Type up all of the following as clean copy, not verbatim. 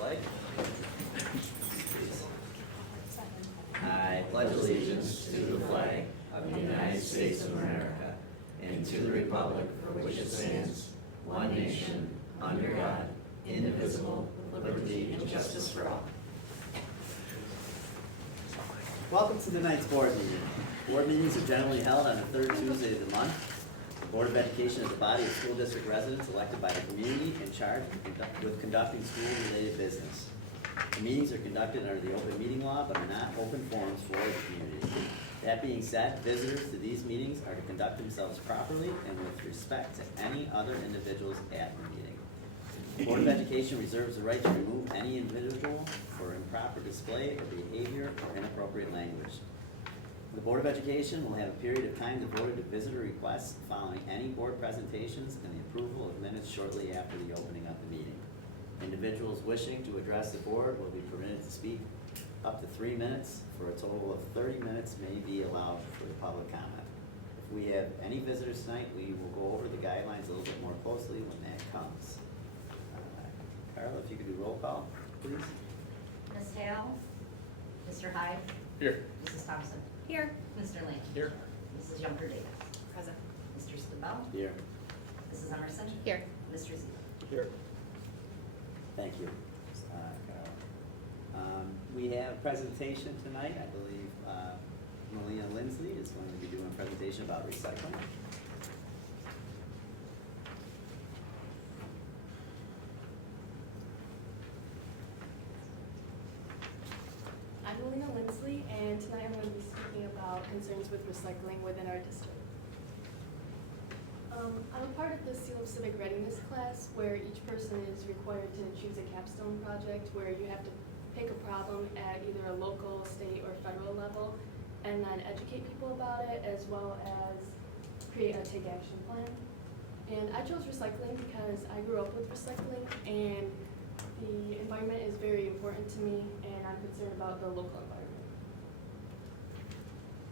flag. I pledge allegiance to the flag of the United States of America and to the republic for which it stands, one nation, under God, indivisible, with liberty and justice for all. Welcome to tonight's board meeting. Board meetings are generally held on the third Tuesday of the month. The Board of Education is a body of school district residents elected by the community and charged with conducting school-related business. The meetings are conducted under the open meeting law but are not open forums for the community. That being said, visitors to these meetings are to conduct themselves properly and with respect to any other individuals at the meeting. The Board of Education reserves the right to remove any individual for improper display or behavior or inappropriate language. The Board of Education will have a period of time devoted to visitor requests following any board presentations and the approval of minutes shortly after the opening of the meeting. Individuals wishing to address the board will be permitted to speak up to 3 minutes. For a total of 30 minutes may be allowed for the public comment. If we have any visitors tonight, we will go over the guidelines a little bit more closely when that comes. Carla, if you could do roll call, please. Ms. Hale? Mr. Hyde? Here. Mrs. Thompson? Here. Mr. Lane? Here. Mrs. Junker Davis? Present. Mr. Slubel? Here. Mrs. Emerson? Here. Mr. Z? Here. Thank you, Carla. We have a presentation tonight. I believe Melina Lindsley is going to be doing a presentation about recycling. I'm Melina Lindsley, and tonight I'm going to be speaking about concerns with recycling within our district. I'm a part of the Seal of Civic Readiness class, where each person is required to choose a capstone project where you have to pick a problem at either a local, state, or federal level, and then educate people about it, as well as create a take action plan. And I chose recycling because I grew up with recycling, and the environment is very important to me, and I'm concerned about the local environment.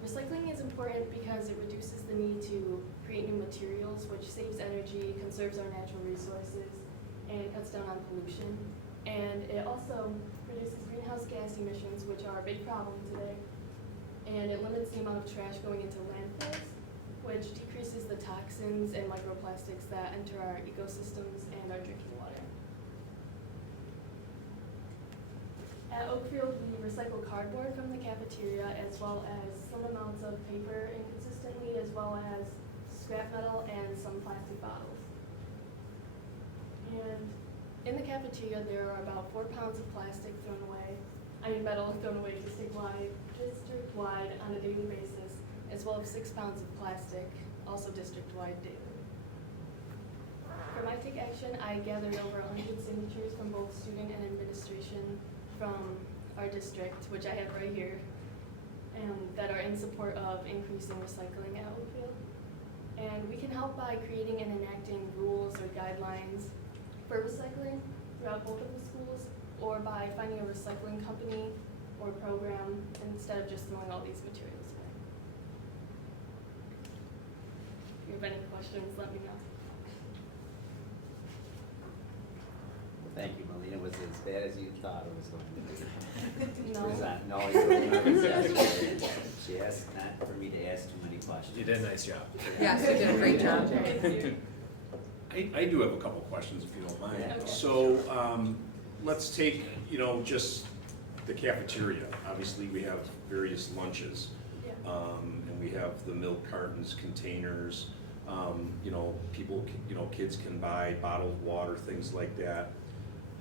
Recycling is important because it reduces the need to create new materials, which saves energy, conserves our natural resources, and cuts down on pollution. And it also reduces greenhouse gas emissions, which are a big problem today. And it limits the amount of trash going into landfills, which decreases the toxins and microplastics that enter our ecosystems and our drinking water. At Oakfield, we recycle cardboard from the cafeteria, as well as some amounts of paper inconsistently, as well as scrap metal and some plastic bottles. And in the cafeteria, there are about 4 pounds of plastic thrown away, metal thrown away district-wide on a daily basis, as well as 6 pounds of plastic, also district-wide daily. For my take action, I gathered over 100 signatures from both student and administration from our district, which I have right here, that are in support of increasing recycling at Oakfield. And we can help by creating and enacting rules or guidelines for recycling throughout both of the schools, or by finding a recycling company or program instead of just throwing all these materials away. If you have any questions, let me know. Thank you, Melina. Was it as bad as you thought it was going to be? No. Was that, no, you were She asked not for me to ask too many questions. You did a nice job. Yes, you did a great job. Thank you. I do have a couple questions if you don't mind. Yeah. Okay. So let's take, just the cafeteria. Obviously, we have various lunches. Yeah. And we have the milk cartons, containers, people, kids can buy bottled water, things like that.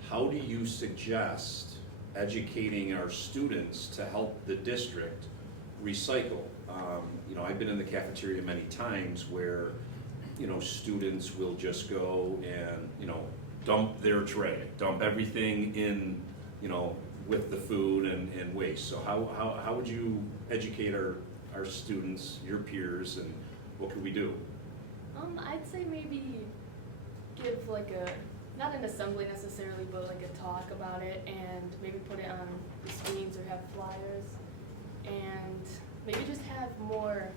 How do you suggest educating our students to help the district recycle? I've been in the cafeteria many times where, students will just go and, dump their tray, dump everything in, with the food and waste. So how would you educate our students, your peers, and what could we do? I'd say maybe give not an assembly necessarily, but like a talk about it, and maybe put it on the screens or have flyers, and maybe just have more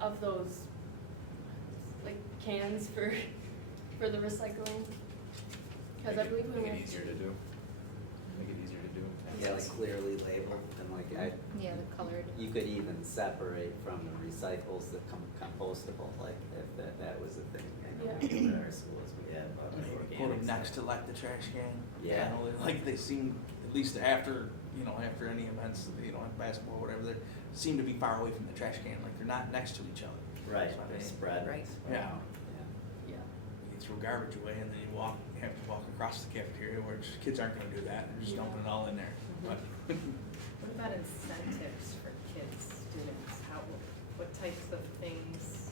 of those like cans for the recycling. Because I believe we Make it went. easier to do. Make it easier to do. Yeah, like clearly labeled, and like, Yeah, the colored. you could even separate from the recycles that come compostable, like, if that was a thing. I know we do at our schools, we have Put organic them next to stuff. like the trash can. Yeah. You know, like they seem, at least after, after any events, basketball, whatever, they seem to be far away from the trash can, like they're not next to each other. Right, That's why they they- spread. Right. Yeah. Yeah. You throw garbage away and then you have to walk across the cafeteria, which kids aren't gonna do that, they're just dumping it all in there. But What about incentives for kids, students? What types of things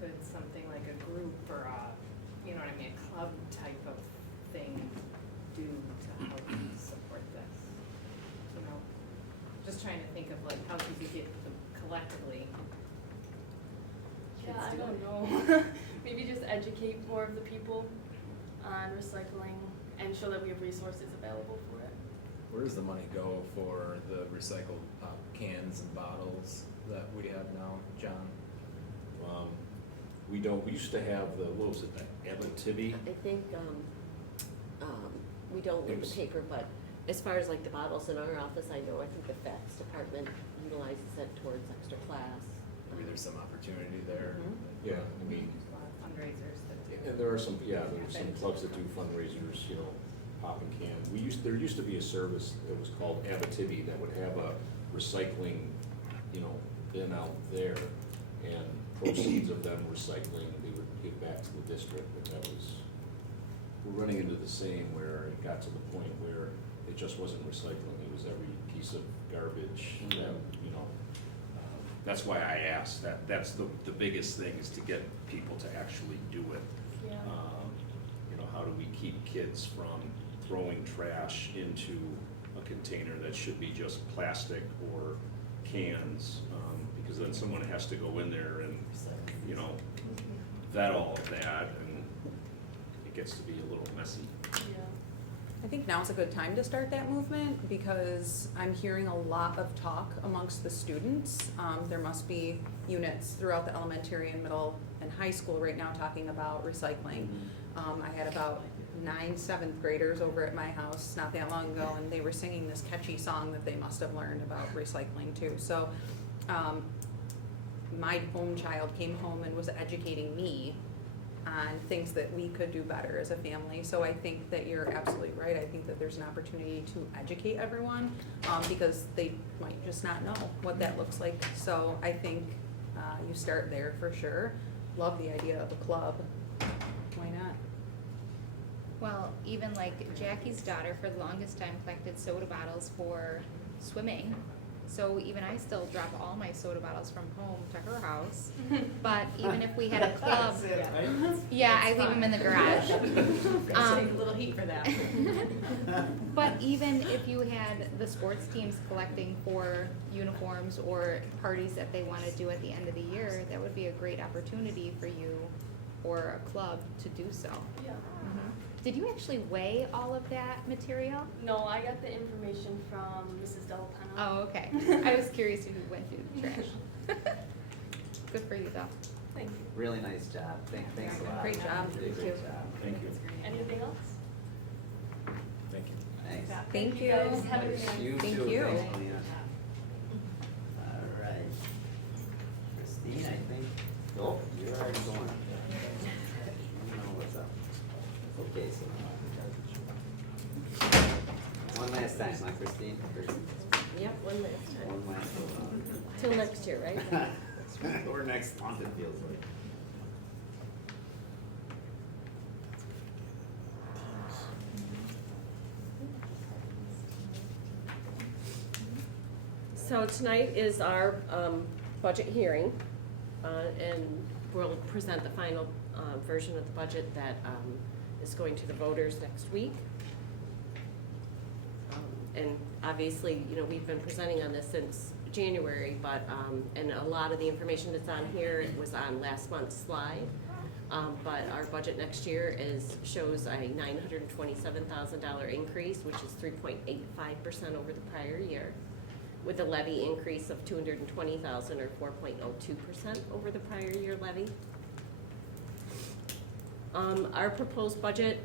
could something like a group or a, a club type of thing do to help support this? Just trying to think of like how could you get them collectively? Yeah, kids I do don't it? know. Maybe just educate more of the people on recycling and show that we have resources available for it. Where does the money go for the recycled cans and bottles that we have now, John? We don't, we used to have the, what was it, that Abitibi? I think, we don't with the paper, but as far as like the bottles in our office, I know, I think the FACS department utilizes it towards extra class. Maybe there's some opportunity there. Yeah, I mean, A lot of fundraisers that do. and there are some, there's some clubs that do fundraisers, pop and can. There used to be a service that was called Abitibi that would have a recycling, bin out there, and proceeds of them recycling, they would give back to the district, but that was, we're running into the same where it got to the point where it just wasn't recycling, it was every piece of garbage that, that's why I asked, that's the biggest thing, is to get people to actually do it. Yeah. How do we keep kids from throwing trash into a container that should be just plastic or cans? Because then someone has to go in there and, vet all of that, and it gets to be a little messy. Yeah. I think now's a good time to start that movement because I'm hearing a lot of talk amongst the students. There must be units throughout the elementary and middle and high school right now talking about recycling. I had about 9 7th graders over at my house not that long ago, and they were singing this catchy song that they must have learned about recycling too. So my own child came home and was educating me on things that we could do better as a family. So I think that you're absolutely right. I think that there's an opportunity to educate everyone because they might just not know what that looks like. So I think you start there for sure. Love the idea of a club. Why not? Well, even like Jackie's daughter for the longest time collected soda bottles for swimming. So even I still drop all my soda bottles from home to her house. But even if we had a club, yeah, I leave them in the garage. Take a little heat for that. But even if you had the sports teams collecting for uniforms or parties that they want to do at the end of the year, that would be a great opportunity for you or a club to do so. Yeah. Did you actually weigh all of that material? No, I got the information from Mrs. Delapena. Oh, okay. I was curious if you went through the trash. Good for you, though. Thank you. Really nice job, thanks a lot. Great job. You did a great job. Thank you. Anything else? Thank you. Thanks. Thank you. guys. Have a good night. You Thank too. you. Thanks, Leah. All right. Christine, I think, oh, you're already going. You know what's up. Okay, so. One last time, huh, Christine? Yep, one last time. One last one. Till next year, right? Or next month, it feels like. So tonight is our budget hearing, and we'll present the final version of the budget that is going to the voters next week. And obviously, we've been presenting on this since January, but, and a lot of the information that's on here was on last month's slide. But our budget next year shows a $927,000 increase, which is 3.85% over the prior year, with a levy increase of $220,000 or 4.02% over the prior year levy. Our proposed budget,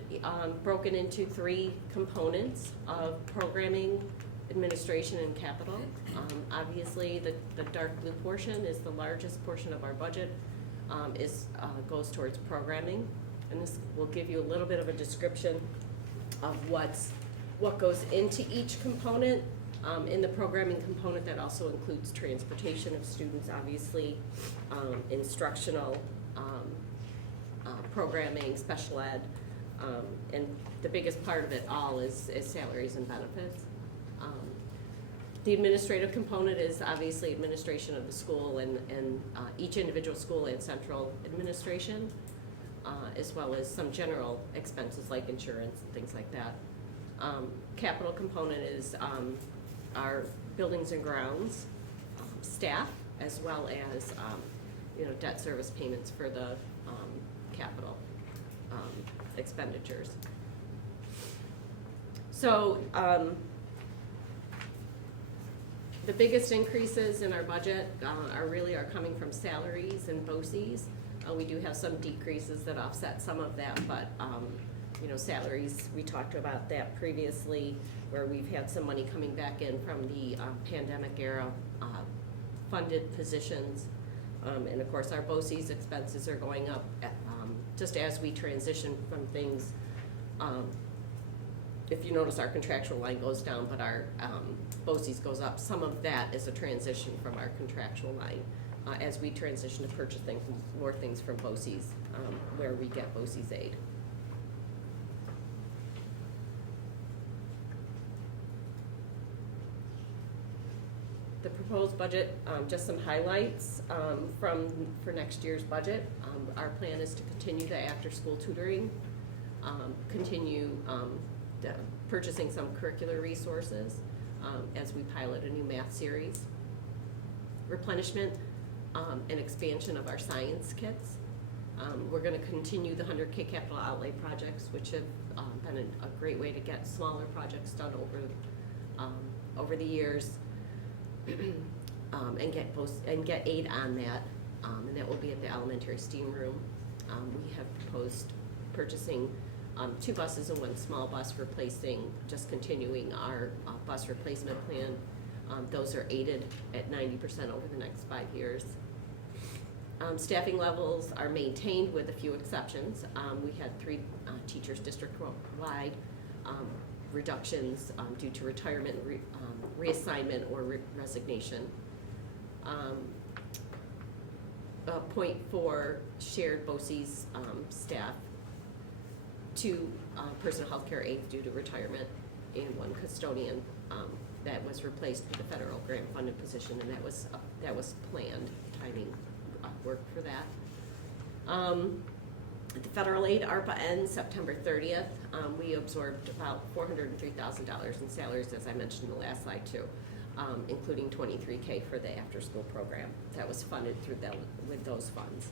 broken into 3 components of programming, administration, and capital. Obviously, the dark blue portion is the largest portion of our budget, goes towards programming. And this will give you a little bit of a description of what goes into each component. In the programming component, that also includes transportation of students, obviously, instructional, programming, special ed, and the biggest part of it all is salaries and benefits. The administrative component is obviously administration of the school and each individual school and central administration, as well as some general expenses like insurance and things like that. Capital component is our buildings and grounds, staff, as well as debt service payments for the capital expenditures. So the biggest increases in our budget are coming from salaries and BOCES. We do have some decreases that offset some of that, but salaries, we talked about that previously, where we've had some money coming back in from the pandemic era funded positions. And of course, our BOCES expenses are going up just as we transition from things. If you notice, our contractual line goes down, but our BOCES goes up. Some of that is a transition from our contractual line as we transition to purchasing more things from BOCES, where we get BOCES aid. The proposed budget, just some highlights for next year's budget. Our plan is to continue the after-school tutoring, continue purchasing some curricular resources as we pilot a new math series. Replenishment and expansion of our science kits. We're going to continue the 100K capital outlay projects, which have been a great way to get smaller projects done over the years. And get aid on that, and that will be at the elementary STEAM room. We have proposed purchasing 2 buses and 1 small bus, continuing our bus replacement plan. Those are aided at 90% over the next 5 years. Staffing levels are maintained with a few exceptions. We had 3 teachers district-wide reductions due to retirement, reassignment, or resignation. 0.4 shared BOCES staff, 2 personal health care aides due to retirement, and 1 custodian that was replaced with a federal grant funded position, and that was planned. Timing worked for that. The federal aid, ARPA ends September 30th. We absorbed about $403,000 in salaries, as I mentioned in the last slide too, including $23K for the after-school program that was funded with those funds.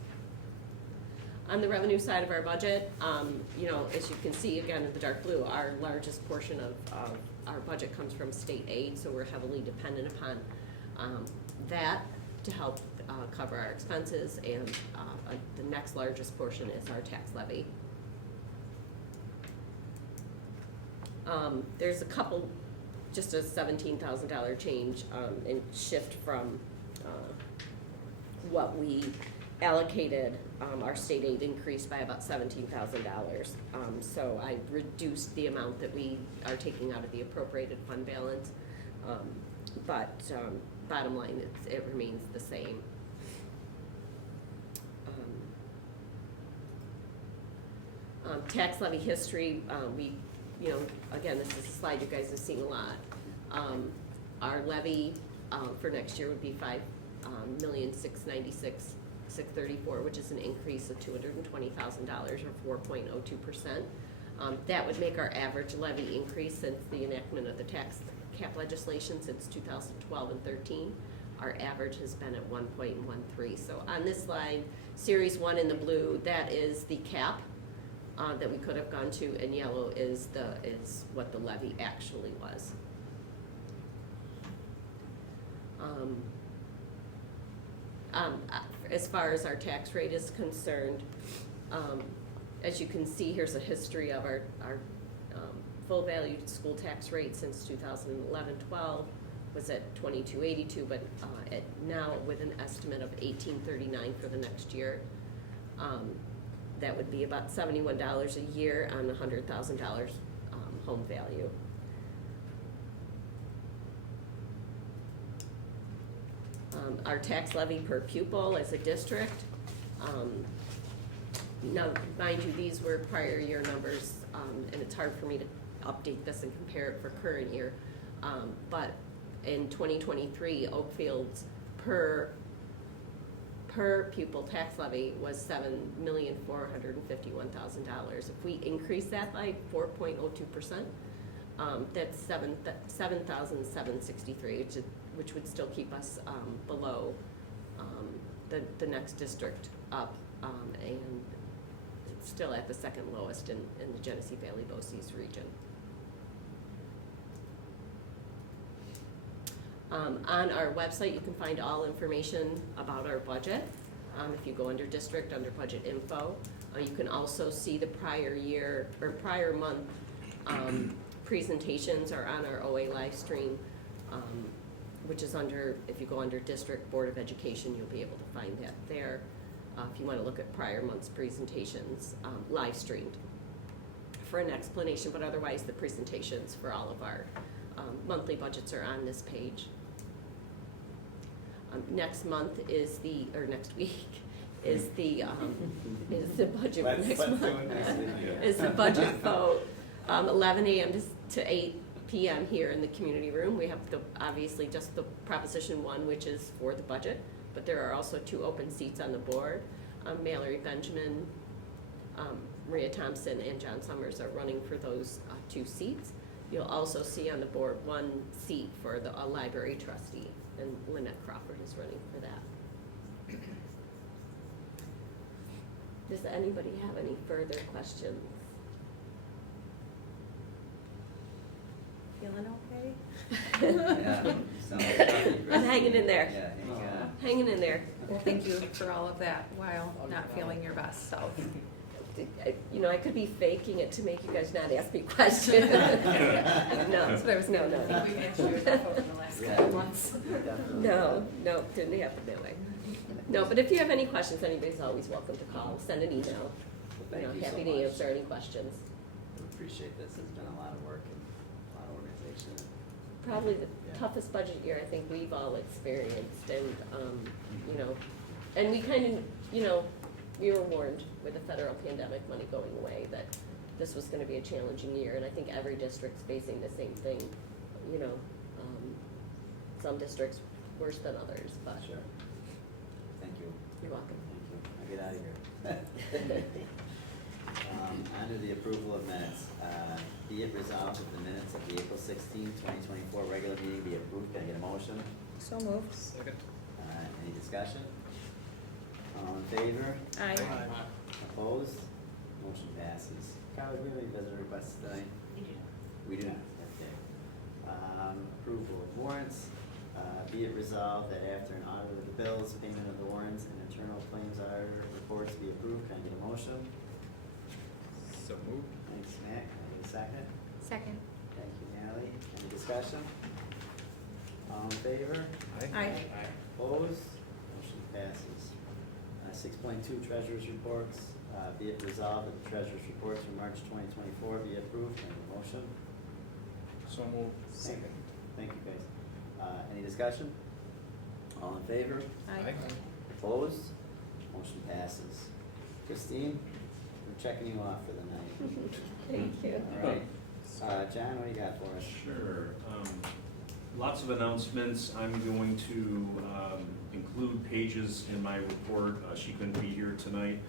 On the revenue side of our budget, as you can see again in the dark blue, our largest portion of our budget comes from state aid, so we're heavily dependent upon that to help cover our expenses, and the next largest portion is our tax levy. There's a couple, just a $17,000 change and shift from what we allocated. Our state aid increased by about $17,000. So I reduced the amount that we are taking out of the appropriated fund balance, but bottom line, it remains the same. Tax levy history, again, this is a slide you guys have seen a lot. Our levy for next year would be $5,696,634, which is an increase of $220,000 or 4.02%. That would make our average levy increase since the enactment of the tax cap legislation since 2012 and 13. Our average has been at 1.13. So on this slide, Series 1 in the blue, that is the cap that we could have gone to, and yellow is what the levy actually was. As far as our tax rate is concerned, As you can see, here's a history of our full value school tax rate since 2011-12 was at 2282, but now with an estimate of 1839 for the next year. That would be about $71 a year on $100,000 home value. Our tax levy per pupil as a district. Now, mind you, these were prior year numbers, and it's hard for me to update this and compare it for current year. But in 2023, Oakfield's per pupil tax levy was $7,451,000. If we increase that by 4.02%, that's $7,763, which would still keep us below the next district up, and it's still at the second lowest in the Genesee Valley BOCES region. On our website, you can find all information about our budget. If you go under district, under budget info, you can also see the prior year or prior month presentations are on our OA live stream, which is under, if you go under district Board of Education, you'll be able to find that there. If you want to look at prior month's presentations, live streamed for an explanation, but otherwise the presentations for all of our monthly budgets are on this page. Next month is next week is the budget for next month. Is the budget vote, 11 a.m. to 8 p.m. here in the community room. We have obviously just the Proposition 1, which is for the budget, but there are also 2 open seats on the board. Mallory Benjamin, Maria Thompson, and John Summers are running for those 2 seats. You'll also see on the board 1 seat for a library trustee, and Lynette Crawford is running for that. Does anybody have any further questions? Feeling okay? Yeah, sounds like I'm hanging in there. Yeah, Hanging in there. Well, thank you for all of that while not feeling your best self. You know, I could be faking it to make you guys not ask me questions. That's what I was No. I think we've answered your vote in the last couple of months. No, didn't happen that way. No, but if you have any questions, anybody's always welcome to call, send an email. Thank you so Happy to much. answer any questions. We appreciate this. It's been a lot of work and a lot of organization. Probably the Yeah. toughest budget year I think we've all experienced, and, you know, and we kind of, you know, we were warned with the federal pandemic money going away that this was gonna be a challenging year, and I think every district's facing the same thing, you know. Some districts worse than others, but Sure. Thank you. you're welcome. Thank you. I'll get out of here. Under the approval of minutes, be it resolved that the minutes of the April 16, 2024 regular meeting be approved. Can I get a motion? So moved. Second. Any discussion? All in favor? Aye. Opposed? Motion passes. Kyle, do we have any visitor requests tonight? You do. We do not, okay. Approval of warrants. Be it resolved that after an audit of the bills, payment of the warrants, and internal claims auditor reports be approved. Can I get a motion? So moved. Thanks, Matt. Can I get a second? Second. Thank you, Natalie. Any discussion? All in favor? Aye. Opposed? Motion passes. 6.2 Treasurer's Reports. Be it resolved that the Treasurer's Reports for March 2024 be approved. Can I get a motion? So moved. Second. Thank you, guys. Any discussion? All in favor? Aye. Opposed? Motion passes. Christine, we're checking you off for the night. Thank you. All right. John, what do you got for us? Sure. Lots of announcements. I'm going to include Paige's in my report. She couldn't be here tonight.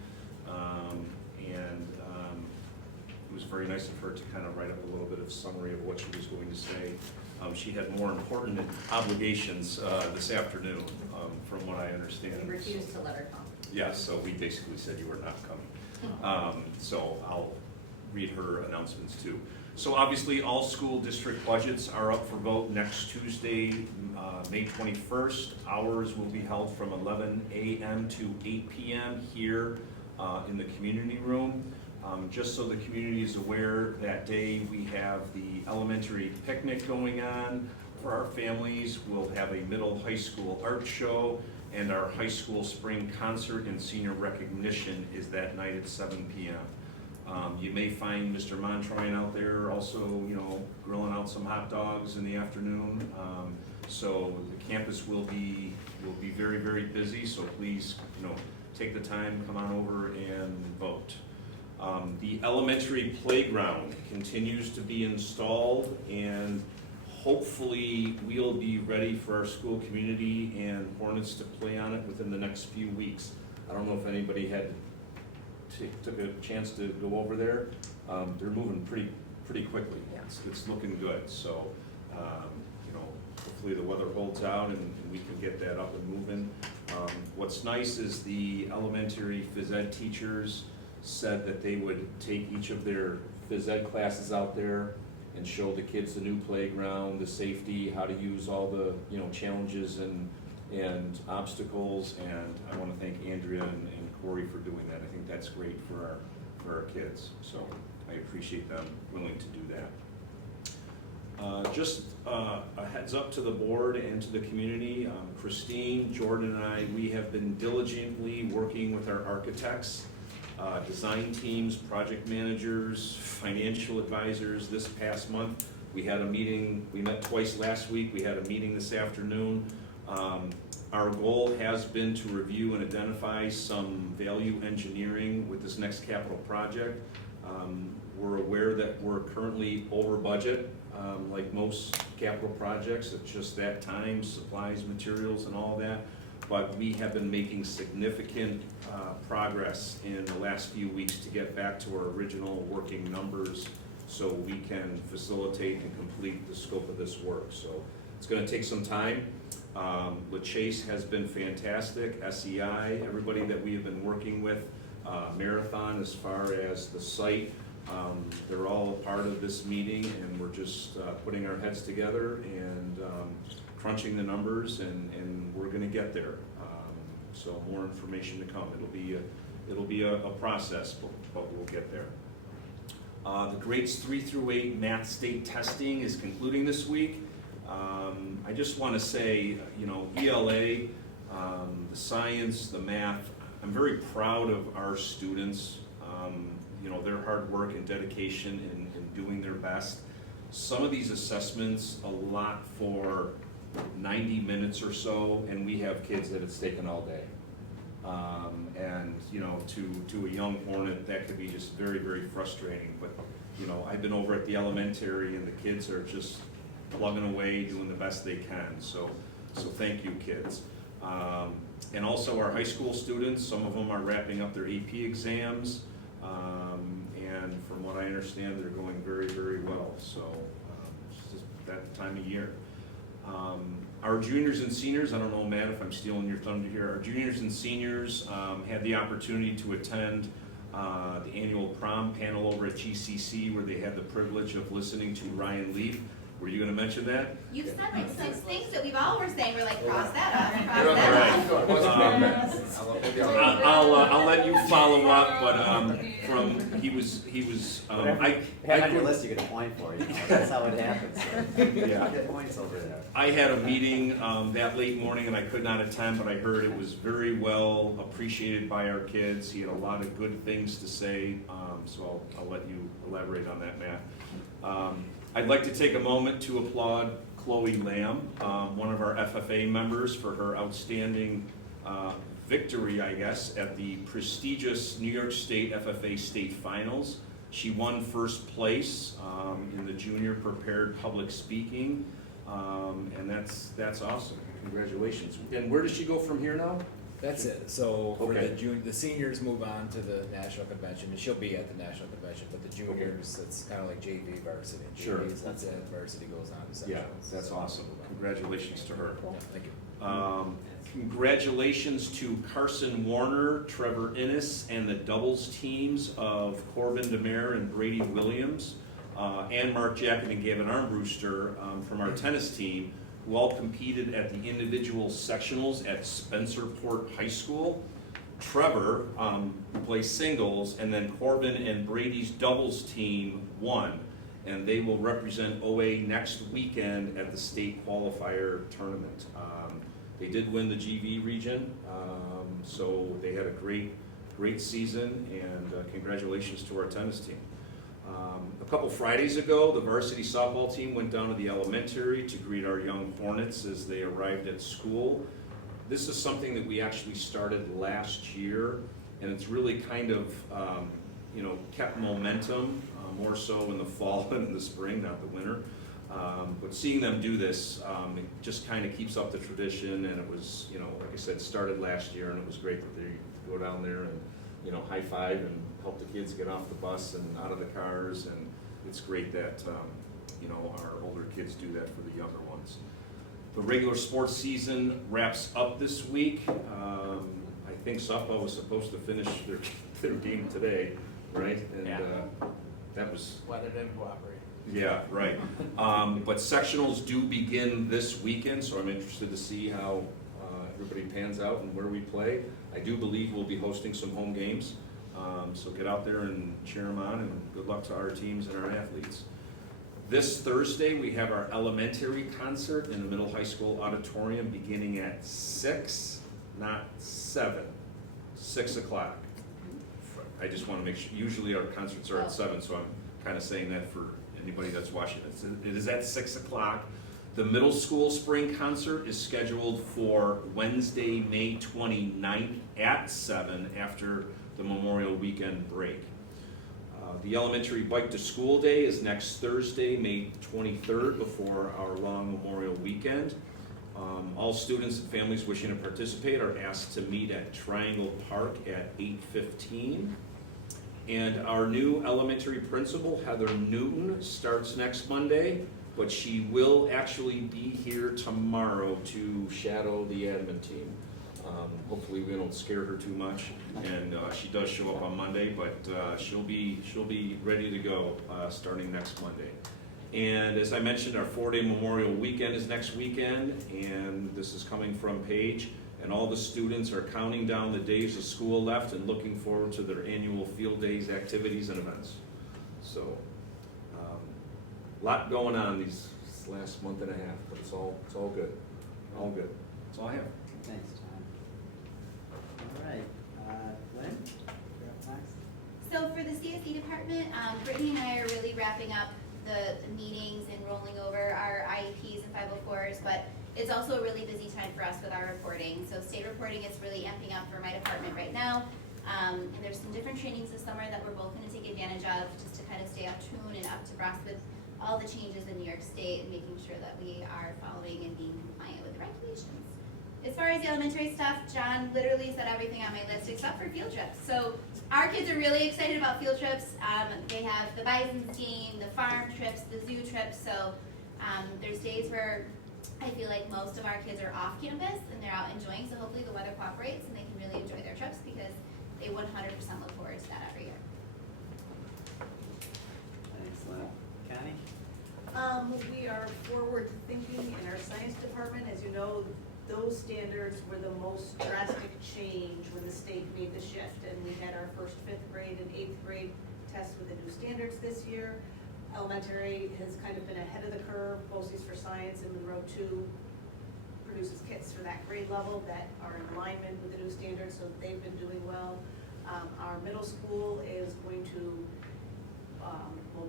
And it was very nice of her to kind of write up a little bit of summary of what she was going to say. She had more important obligations this afternoon, from what I understand. We refused to let her come. Yes, so we basically said you were not coming. So I'll read her announcements too. So obviously, all school district budgets are up for vote next Tuesday, May 21st. Hours will be held from 11 a.m. to 8 p.m. here in the community room. Just so the community is aware, that day we have the elementary picnic going on for our families. We'll have a middle high school art show, and our high school spring concert and senior recognition is that night at 7 p.m. You may find Mr. Montroyan out there also, grilling out some hot dogs in the afternoon. So the campus will be very, very busy, so please, take the time, come on over and vote. The elementary playground continues to be installed, and hopefully we'll be ready for our school community and Hornets to play on it within the next few weeks. I don't know if anybody took a chance to go over there. They're moving pretty quickly. Yeah. It's looking good, so hopefully the weather holds out and we can get that up and moving. What's nice is the elementary phys ed teachers said that they would take each of their phys ed classes out there and show the kids the new playground, the safety, how to use all the challenges and obstacles. And I want to thank Andrea and Corey for doing that. I think that's great for our kids. So I appreciate them willing to do that. Just a heads up to the board and to the community. Christine, Jordan, and I, we have been diligently working with our architects, design teams, project managers, financial advisors this past month. We had a meeting, we met twice last week, we had a meeting this afternoon. Our goal has been to review and identify some value engineering with this next capital project. We're aware that we're currently over budget, like most capital projects. It's just that time, supplies, materials, and all that. But we have been making significant progress in the last few weeks to get back to our original working numbers so we can facilitate and complete the scope of this work. So it's going to take some time. LaChase has been fantastic, SEI, everybody that we have been working with, Marathon as far as the site, they're all a part of this meeting, and we're just putting our heads together and crunching the numbers, and we're going to get there. So more information to come. It'll be a process, but we'll get there. The grades 3 through 8 math state testing is concluding this week. I just want to say, ELA, the science, the math, I'm very proud of our students, their hard work and dedication in doing their best. Some of these assessments, a lot for 90 minutes or so, and we have kids that it's taken all day. And to a young Hornet, that could be just very, very frustrating. But I've been over at the elementary, and the kids are just plugging away, doing the best they can. So thank you, kids. And also our high school students, some of them are wrapping up their AP exams, and from what I understand, they're going very, very well. So it's just that time of year. Our juniors and seniors, I don't know, Matt, if I'm stealing your thunder here, our juniors and seniors had the opportunity to attend the annual prom panel over at GCC, where they had the privilege of listening to Ryan Leaf. Were you going to mention that? You've said like 6 things that we've all were saying. We're like, cross that off, cross that off. I'll let you follow up, but he was I had on your list, you get a point for you. That's how it happens. So. Yeah. I get points over there. I had a meeting that late morning, and I could not attend, but I heard it was very well appreciated by our kids. He had a lot of good things to say, so I'll let you elaborate on that, Matt. I'd like to take a moment to applaud Chloe Lamb, one of our FFA members, for her outstanding victory, I guess, at the prestigious New York State FFA State Finals. She won first place in the junior prepared public speaking, and that's awesome. Congratulations. And where does she go from here now? That's it. So for Okay. the seniors move on to the national convention, and she'll be at the national convention. But the juniors, it's kind of like JV varsity. Sure. JV's, that's it. Varsity goes on to Yeah, sectionals. that's awesome. Congratulations to her. Yeah, thank you. Congratulations to Carson Warner, Trevor Innes, and the doubles teams of Corbin DeMare and Brady Williams, and Mark Jacket and Gavin Armbruster from our tennis team, who all competed at the individual sectionals at Spencerport High School. Trevor plays singles, and then Corbin and Brady's doubles team won. And they will represent OA next weekend at the state qualifier tournament. They did win the GV region, so they had a great season, and congratulations to our tennis team. A couple Fridays ago, the varsity softball team went down to the elementary to greet our young Hornets as they arrived at school. This is something that we actually started last year, and it's really kind of kept momentum, more so in the fall than in the spring, not the winter. But seeing them do this, it just kind of keeps up the tradition, and it was, like I said, started last year, and it was great that they go down there and, high five and help the kids get off the bus and out of the cars, and it's great that, our older kids do that for the younger ones. The regular sports season wraps up this week. I think softball was supposed to finish their game today, right? And that was... Weather didn't cooperate. Yeah, right. But sectionals do begin this weekend, so I'm interested to see how everybody pans out and where we play. I do believe we'll be hosting some home games, so get out there and cheer them on, and good luck to our teams and our athletes. This Thursday, we have our elementary concert in the middle high school auditorium beginning at 6, not 7, 6 o'clock. I just want to make sure, usually our concerts are at 7, so I'm kind of saying that for anybody that's watching. It is at 6 o'clock. The middle school spring concert is scheduled for Wednesday, May 29th at 7 after the Memorial Weekend break. The elementary bike to school day is next Thursday, May 23rd, before our long Memorial Weekend. All students and families wishing to participate are asked to meet at Triangle Park at 8:15. And our new elementary principal, Heather Newton, starts next Monday, but she will actually be here tomorrow to shadow the admin team. Hopefully we don't scare her too much, and she does show up on Monday, but she'll be ready to go starting next Monday. And as I mentioned, our 4-day Memorial Weekend is next weekend, and this is coming from Paige. And all the students are counting down the days of school left and looking forward to their annual field days, activities, and events. So, a lot going on these last month and a half, but it's all good. All good. That's all I have. Thanks, John. All right, Lynn, you're up next. So for the CSD department, Brittany and I are really wrapping up the meetings and rolling over our IEPs and 504s, but it's also a really busy time for us with our reporting. So state reporting is really amping up for my department right now. And there's some different trainings this summer that we're both going to take advantage of just to kind of stay up tuned and up to breast with all the changes in New York State and making sure that we are following and being compliant with the regulations. As far as the elementary stuff, John literally said everything on my list except for field trips. So our kids are really excited about field trips. They have the Bison's game, the farm trips, the zoo trips. So there's days where I feel like most of our kids are off campus and they're out enjoying. So hopefully the weather cooperates and they can really enjoy their trips because they 100% look forward to that every year. Thanks, Lynn. Connie? We are forward thinking in our science department. As you know, those standards were the most drastic change when the state made the shift. And we had our first 5th grade and 8th grade tests with the new standards this year. Elementary has kind of been ahead of the curve. BOCES for Science and Monroe 2 produces kits for that grade level that are in alignment with the new standards, so they've been doing well. Our middle school is going to,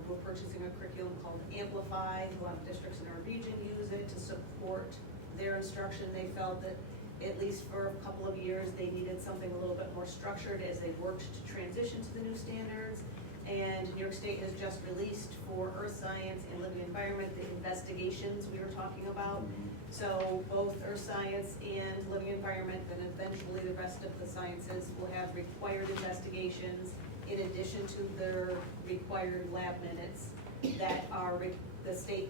we're purchasing a curriculum called Amplify. A lot of districts in our region use it to support their instruction. They felt that at least for a couple of years, they needed something a little bit more structured as they worked to transition to the new standards. And New York State has just released for earth science and living environment the investigations we were talking about. So both earth science and living environment, and eventually the rest of the sciences will have required investigations in addition to their required lab minutes that are the state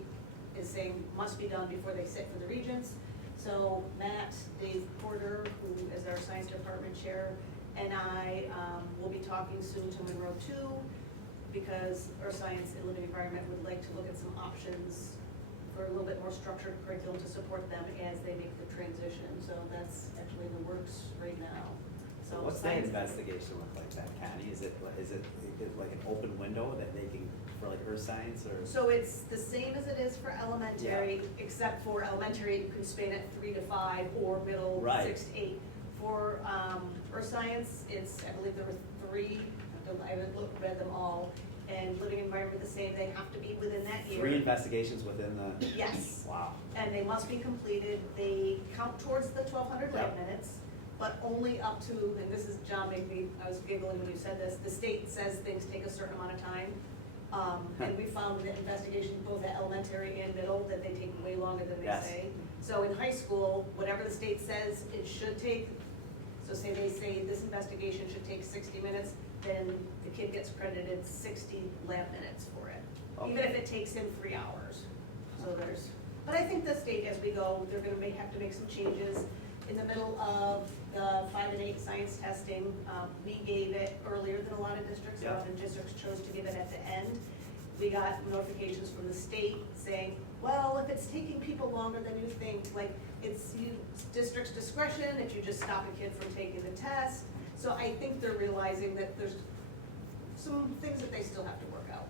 is saying must be done before they sit for the regents. So Matt, Dave Porter, who is our science department chair, and I will be talking soon to Monroe 2 because earth science and living environment would like to look at some options for a little bit more structured curriculum to support them as they make the transition. So that's actually in the works right now. So what's that investigation look like then, Connie? Is it like an open window that they can, for like earth science or? So it's the same as it is for elementary, except for elementary, you can span it 3 to 5, or middle, Right. 6 to 8. For earth science, it's, I believe there were 3, I haven't read them all, and living environment the same, they have to be within that year. 3 investigations within the? Yes. Wow. And they must be completed, they count towards the 1,200 lab Yep. minutes, but only up to, and this is, John made me, I was giggling when you said this, the state says things take a certain amount of time. And we found that investigations both at elementary and middle, that they take way longer than they Yes. say. So in high school, whatever the state says it should take, so say they say this investigation should take 60 minutes, then the kid gets credited 60 lab minutes for it. Even if it takes him 3 hours. So there's, but I think the state, as we go, they're gonna have to make some changes. In the middle of the 5 and 8 science testing, we gave it earlier than a lot of districts. A lot of districts chose to give it at the end. We got notifications from the state saying, well, if it's taking people longer than you think, like, it's district's discretion if you just stop a kid from taking the test. So I think they're realizing that there's some things that they still have to work out.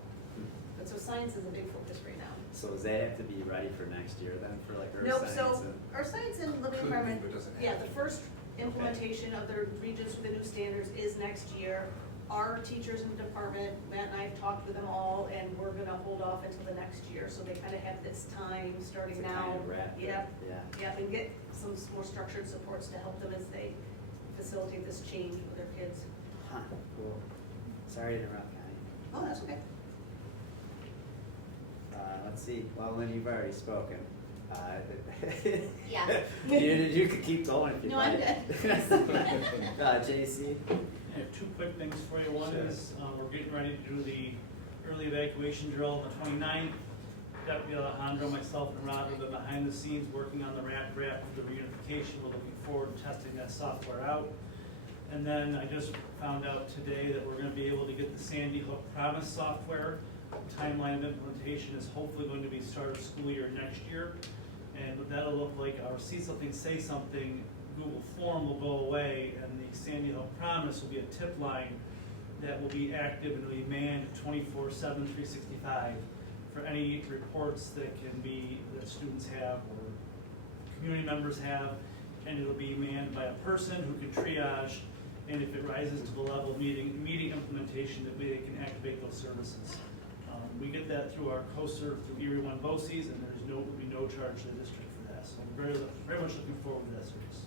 But so science is a big focus right now. So does that have to be ready for next year then, for like earth Nope, science? so and- our science and living Could be, environment, but doesn't yeah, have the to. first implementation of the regions with the new standards is next year. Our teachers in the department, Matt and I have talked with them all, and we're gonna hold off until the next year, so they kinda have this time starting To now. kind of wrap it, Yep, yeah. yep, and get some more structured supports to help them as they facilitate this change with their kids. Huh, cool. Sorry to interrupt, Connie. Oh, that's okay. Let's see, well, Lynn, you've already spoken. Yeah. You could keep going if you'd No, I'm like. good. JC? I have 2 quick things for you. One Sure. is, we're getting ready to do the early evacuation drill on the 29th. Deputy Alejandro, myself, and Rob have been behind the scenes working on the RAP draft of the reunification. We're looking forward to testing that software out. And then I just found out today that we're gonna be able to get the Sandy Hook Promise software. The timeline of implementation is hopefully going to be start of school year next year. And what that'll look like, our See Something, Say Something Google form will go away, and the Sandy Hook Promise will be a tip line that will be active and will be manned 24/7, 365 for any reports that students have or community members have, and it'll be manned by a person who can triage, and if it rises to the level of meeting implementation, that they can activate those services. We get that through our COSER, through Erie One BOCES, and will be no charge to the district for that. So I'm very much looking forward to that service.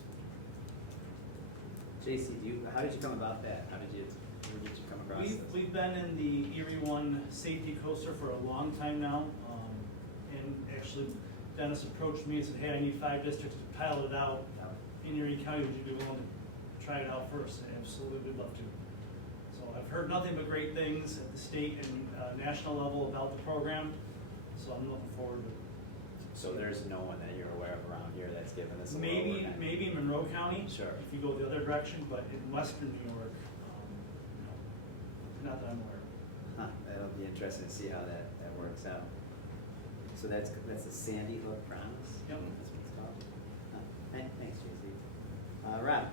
JC, how did you come about that? Where did you come across this? We've been in the Erie One safety coaster for a long time now, and actually Dennis approached me and said, hey, I need 5 districts to pilot it out in Erie County. Would you be willing to try it out first? I absolutely would love to. So I've heard nothing but great things at the state and national level about the program, so I'm looking forward to it. So there's no one that you're aware of around here that's given this a Maybe Monroe County. Sure. If you go the other direction, but in western New York, no, not that I'm aware of. Huh, that'll be interesting to see how that works out. So that's the Sandy Hook Promise? Yep. That's what it's called. Huh. Thanks, JC. Rob?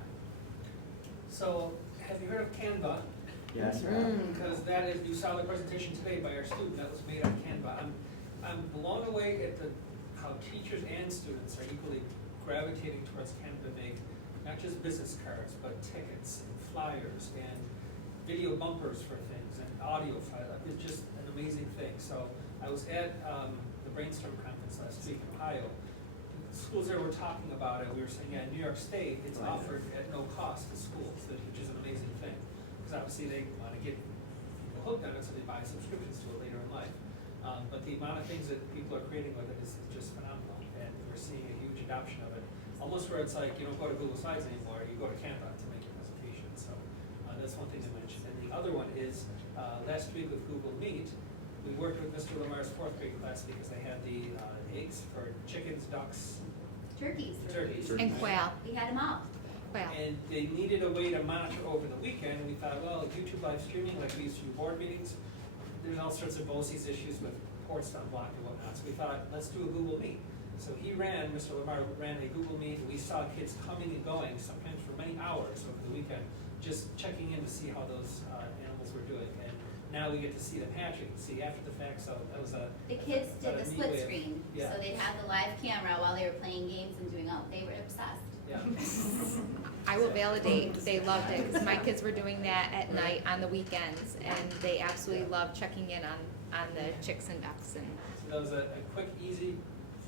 So, have you heard of Canva? Yes, Rob. Because that is, you saw the presentation today by our student, that was made on Canva. I'm blown away at how teachers and students are equally gravitating towards Canva to make not just business cards, but tickets and flyers and video bumpers for things and audio files. It's just an amazing thing. So I was at the Brainstorm Conference last week in Ohio. Schools there were talking about it. We were saying, yeah, in New York State, it's offered at no cost to schools, which is an amazing thing. Because obviously they want to get people hooked on it, so they buy subscriptions to it later in life. But the amount of things that people are creating with it is just phenomenal, and we're seeing a huge adoption of it. Almost where it's like, you don't go to Google Slides anymore, you go to Canva to make your presentation. So that's one thing to mention. And the other one is, last week with Google Meet, we worked with Mr. Lamar's 4th grade class because they had the eggs for chickens, ducks, Turkeys. And quail. We had them all. Quail. and they needed a way to monitor over the weekend, and we thought, well, YouTube live streaming, like we used to do board meetings, there's all sorts of BOCES issues with ports unblocked and whatnot, so we thought, let's do a Google Meet. So Mr. Lamar ran a Google Meet, and we saw kids coming and going, sometimes for many hours over the weekend, just checking in to see how those animals were doing. And now we get to see the patching, see after the fact, so that was a. The kids did a the neat split way of- screen, Yeah. so they'd have the live camera while they were playing games and doing all, they were obsessed. Yeah. I will validate, they loved it, because my kids were doing that at night on the weekends, and they absolutely loved checking in on the chicks and ducks and. So that was a quick, easy,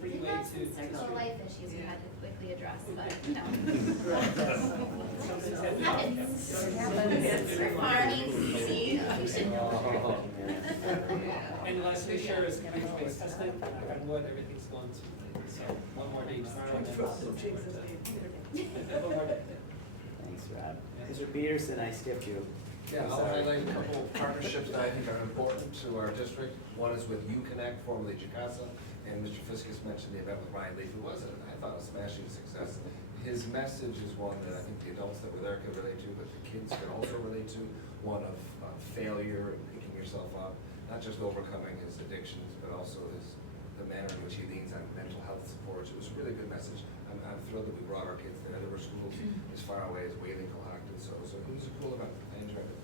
We free did way have to. some circle of life issues we had to quickly address, but, you know. Happens. We're farming, see, we should know better. And the last thing to share is computer-based testing, knock on wood, everything's going smoothly, so one more day tomorrow. and then one more day. Thanks, Rob. Mr. Peterson, I skipped you. Yeah, I'll Sorry. highlight a couple of partnerships that I think are important to our district. One is with UConnect, formerly Jacasa, and Mr. Fiskus mentioned the event with Ryan Leaf, who was, I thought, a smashing success. His message is one that I think the adults that were there could relate to, but the kids could also relate to, one of failure and picking yourself up, not just overcoming his addictions, but also the manner in which he leans on mental health supports. It was a really good message. I'm thrilled that we brought our kids there. There were schools as far away as Wheeling, Cohocton, so it was a cool event. I enjoyed it.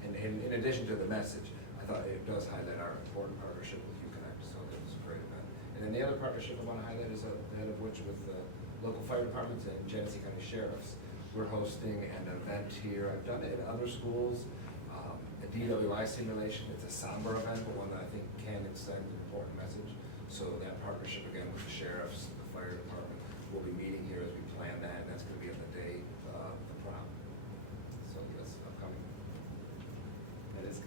And in addition to the message, I thought it does highlight our important partnership with UConnect, so it was a great event. And then the other partnership I want to highlight is the head of which with the local fire departments and Genesee County Sheriffs. We're hosting an event here. I've done it in other schools, a DWI simulation. It's a somber event, but one that I think can extend an important message. So that partnership again with the sheriffs, the fire department, we'll be meeting here as we plan that, and that's going to be on the day of the prom. So that's upcoming. That is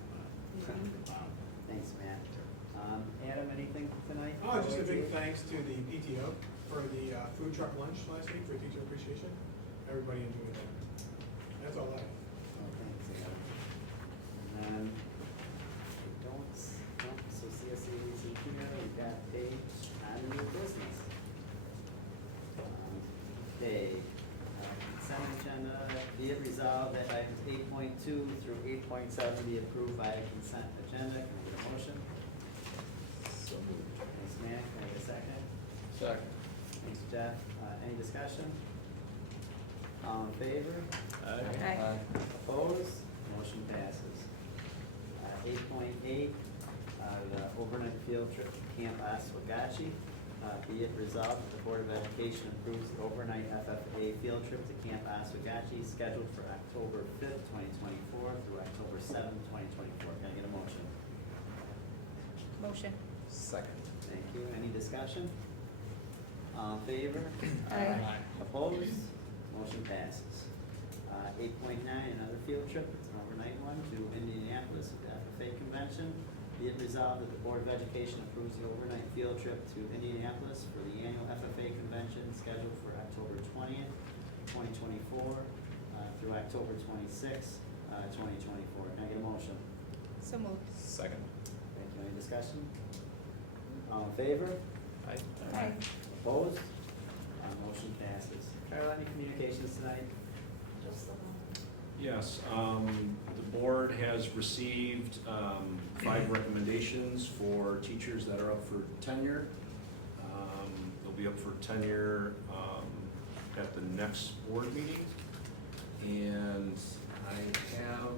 coming up. Thanks, Matt. Adam, anything tonight? Oh, just a big thanks to the PTO for the food truck lunch last week for Teacher Appreciation. Everybody enjoyed that. That's all I have. Oh, thanks, Adam. And so CSE is in here, we've got page on new business. Okay, consent agenda, be it resolved that items 8.2 through 8.7 be approved by a consent agenda. Can we get a motion? So moved. Thanks, Matt. Can I get a second? Second. Thanks, Jeff. Any discussion? All in favor? Aye. Opposed? Motion passes. 8.8, the overnight field trip to Camp Oswegatchie. Be it resolved that the Board of Education approves the overnight FFA field trip to Camp Oswegatchie scheduled for October 5th, 2024 through October 7th, 2024. Can I get a motion? Motion. Second. Thank you. Any discussion? All in favor? Aye. Opposed? Motion passes. 8.9, another field trip, it's an overnight one, to Indianapolis at the FFA convention. Be it resolved that the Board of Education approves the overnight field trip to Indianapolis for the annual FFA convention scheduled for October 20th, 2024 through October 26th, 2024. Can I get a motion? So moved. Second. Thank you. Any discussion? All in favor? Aye. Aye. Opposed? Motion passes. Carla, any communications tonight? Just the one. Yes, the board has received 5 recommendations for teachers that are up for tenure. They'll be up for tenure at the next board meeting. And I have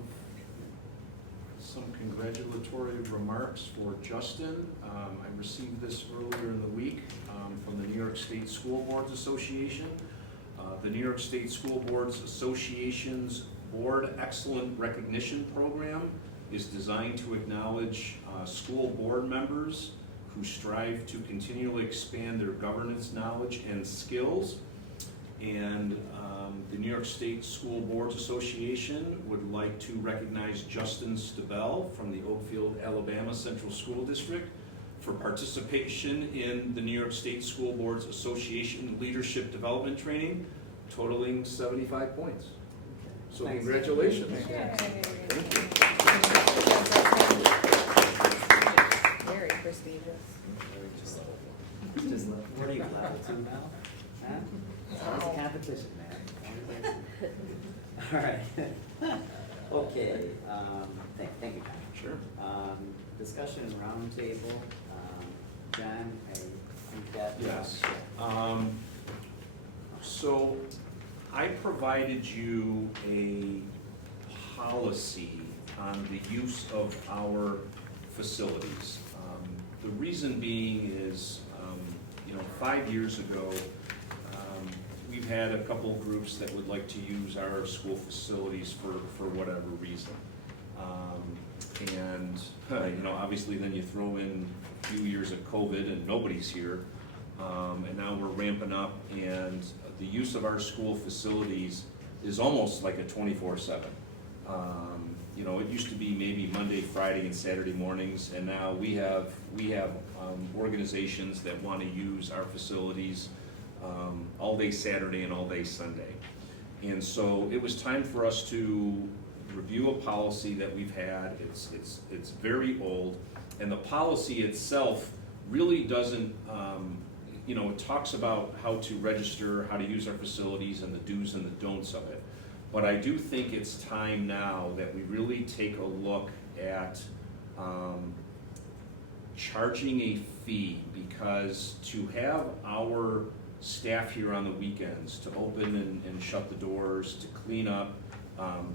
some congratulatory remarks for Justin. I received this earlier in the week from the New York State School Boards Association. The New York State School Boards Association's Board Excellent Recognition Program is designed to acknowledge school board members who strive to continually expand their governance knowledge and skills. And the New York State School Boards Association would like to recognize Justin Stabell from the Oakfield-Alabama Central School District for participation in the New York State School Boards Association Leadership Development Training, totaling 75 points. So Thanks. congratulations. Very prestigious. Just what are you, level 2 now? Huh? It's always a competition, man. All right. Okay, thank you, John. Sure. Discussion roundtable. John, I think that. Yes. So I I provided you a policy on the use of our facilities. The reason being is, 5 years ago, we've had a couple groups that would like to use our school facilities for whatever reason. And obviously then you throw in a few years of COVID and nobody's here. And now we're ramping up, and the use of our school facilities is almost like a 24/7. It used to be maybe Monday, Friday, and Saturday mornings, and now we have organizations that want to use our facilities all day Saturday and all day Sunday. And so it was time for us to review a policy that we've had. It's very old, and the policy itself really doesn't, it talks about how to register, how to use our facilities, and the do's and the don'ts of it. But I do think it's time now that we really take a look at charging a fee, because to have our staff here on the weekends, to open and shut the doors, to clean up,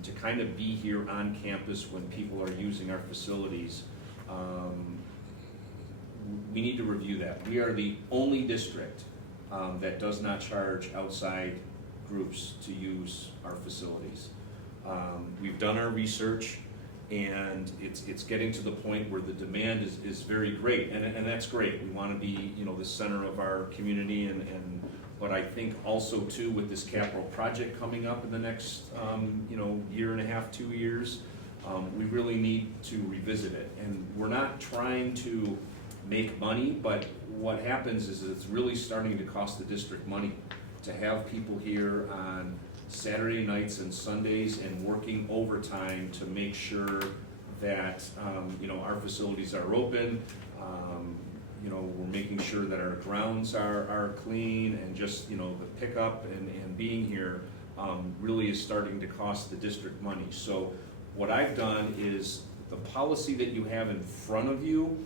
to kind of be here on campus when people are using our facilities, we need to review that. We are the only district that does not charge outside groups to use our facilities. We've done our research, and it's getting to the point where the demand is very great, and that's great. We want to be the center of our community, but I think also too, with this capital project coming up in the next year and a half, 2 years, we really need to revisit it. And we're not trying to make money, but what happens is it's really starting to cost the district money to have people here on Saturday nights and Sundays and working overtime to make sure that our facilities are open. We're making sure that our grounds are clean, and just the pickup and being here really is starting to cost the district money. So what I've done is the policy that you have in front of you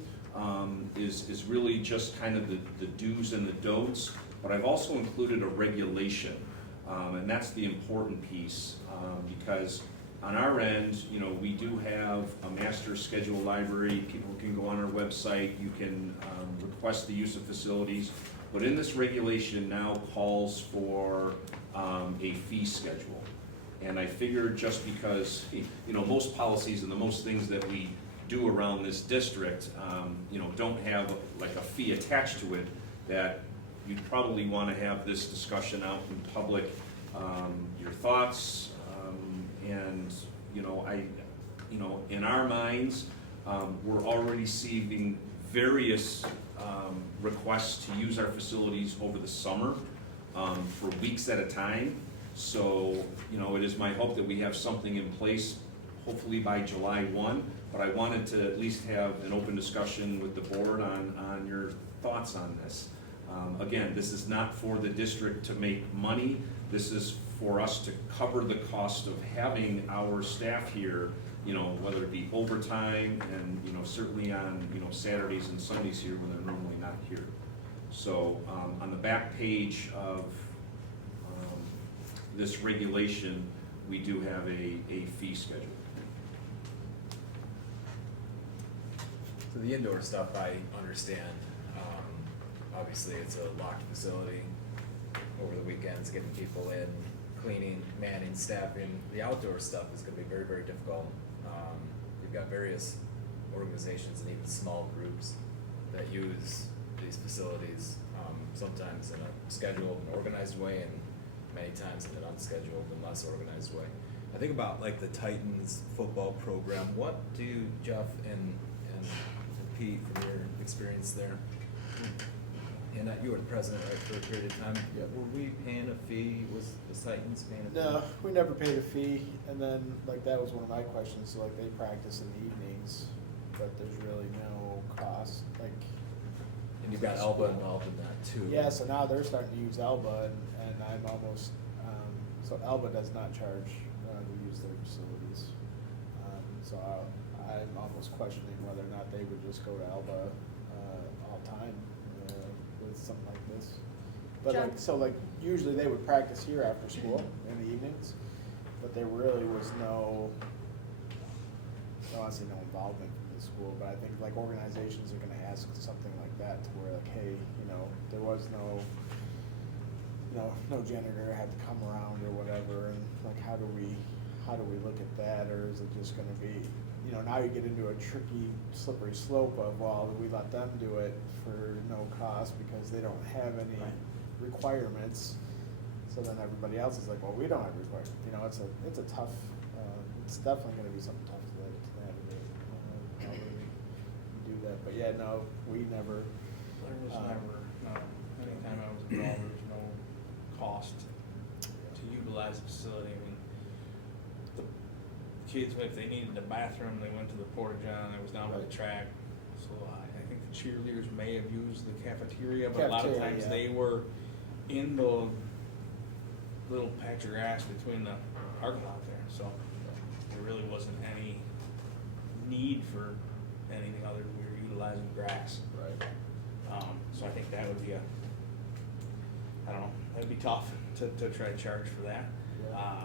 is really just kind of the do's and the don'ts, but I've also included a regulation, and that's the important piece, because on our end, we do have a master schedule library. People can go on our website, you can request the use of facilities, but in this regulation now calls for a fee schedule. And I figured, just because most policies and the most things that we do around this district don't have like a fee attached to it, that you'd probably want to have this discussion out in public, your thoughts, and in our minds, we're already receiving various requests to use our facilities over the summer for weeks at a time. So it is my hope that we have something in place hopefully by July 1, but I wanted to at least have an open discussion with the board on your thoughts on this. Again, this is not for the district to make money. This is for us to cover the cost of having our staff here, whether it be overtime and, certainly on, Saturdays and Sundays here when they're normally not here. So on the back page of this regulation, we do have a fee schedule. So the indoor stuff, I understand. Obviously, it's a locked facility over the weekends, getting people in, cleaning, manning, staffing. The outdoor stuff is going to be very, very difficult. You've got various organizations and even small groups that use these facilities, sometimes in a scheduled and organized way, and many times in an unscheduled and less organized way. I think about like the Titans football program. What do you, Jeff and Pete, from your experience there? And you were the president, right, for a period of time. Yep. Were we paying a fee? Was Titans paying a fee? No, we never paid a fee, and then, that was one of my questions, so they practice in the evenings, but there's really no cost, And you've got Alba involved in that too. Yeah, so now they're starting to use Alba, and I'm almost, so Alba does not charge to use their facilities. So I'm almost questioning whether or not they would just go to Alba all time with something like this. But John? usually they would practice here after school in the the evenings, but there really was no, I don't wanna say no involvement from the school, but I think like organizations are gonna ask something like that to where like, hey, you know, there was no, you know, no janitor had to come around or whatever, and like, how do we look at that, or is it just gonna be, you know, now you get into a tricky, slippery slope of, well, we let them do it for no cost because they don't have any requirements, so then everybody else is like, well, we don't have requirements, you know, it's a tough, it's definitely gonna be something tough to navigate, how do we do that, but yeah, no, we never. There was never, no, anytime I was involved, there was no cost to utilize the facility. I mean, the kids, if they needed a bathroom, they went to the porta john, it was down by the track. So I think the cheerleaders may have used the cafeteria, but a lot of times they were in the little patch of grass between the parking lot there, so there really wasn't any need for anything other than we were utilizing grass. Right. So I think that would be I don't know, that'd be tough to try to charge for that. Yeah.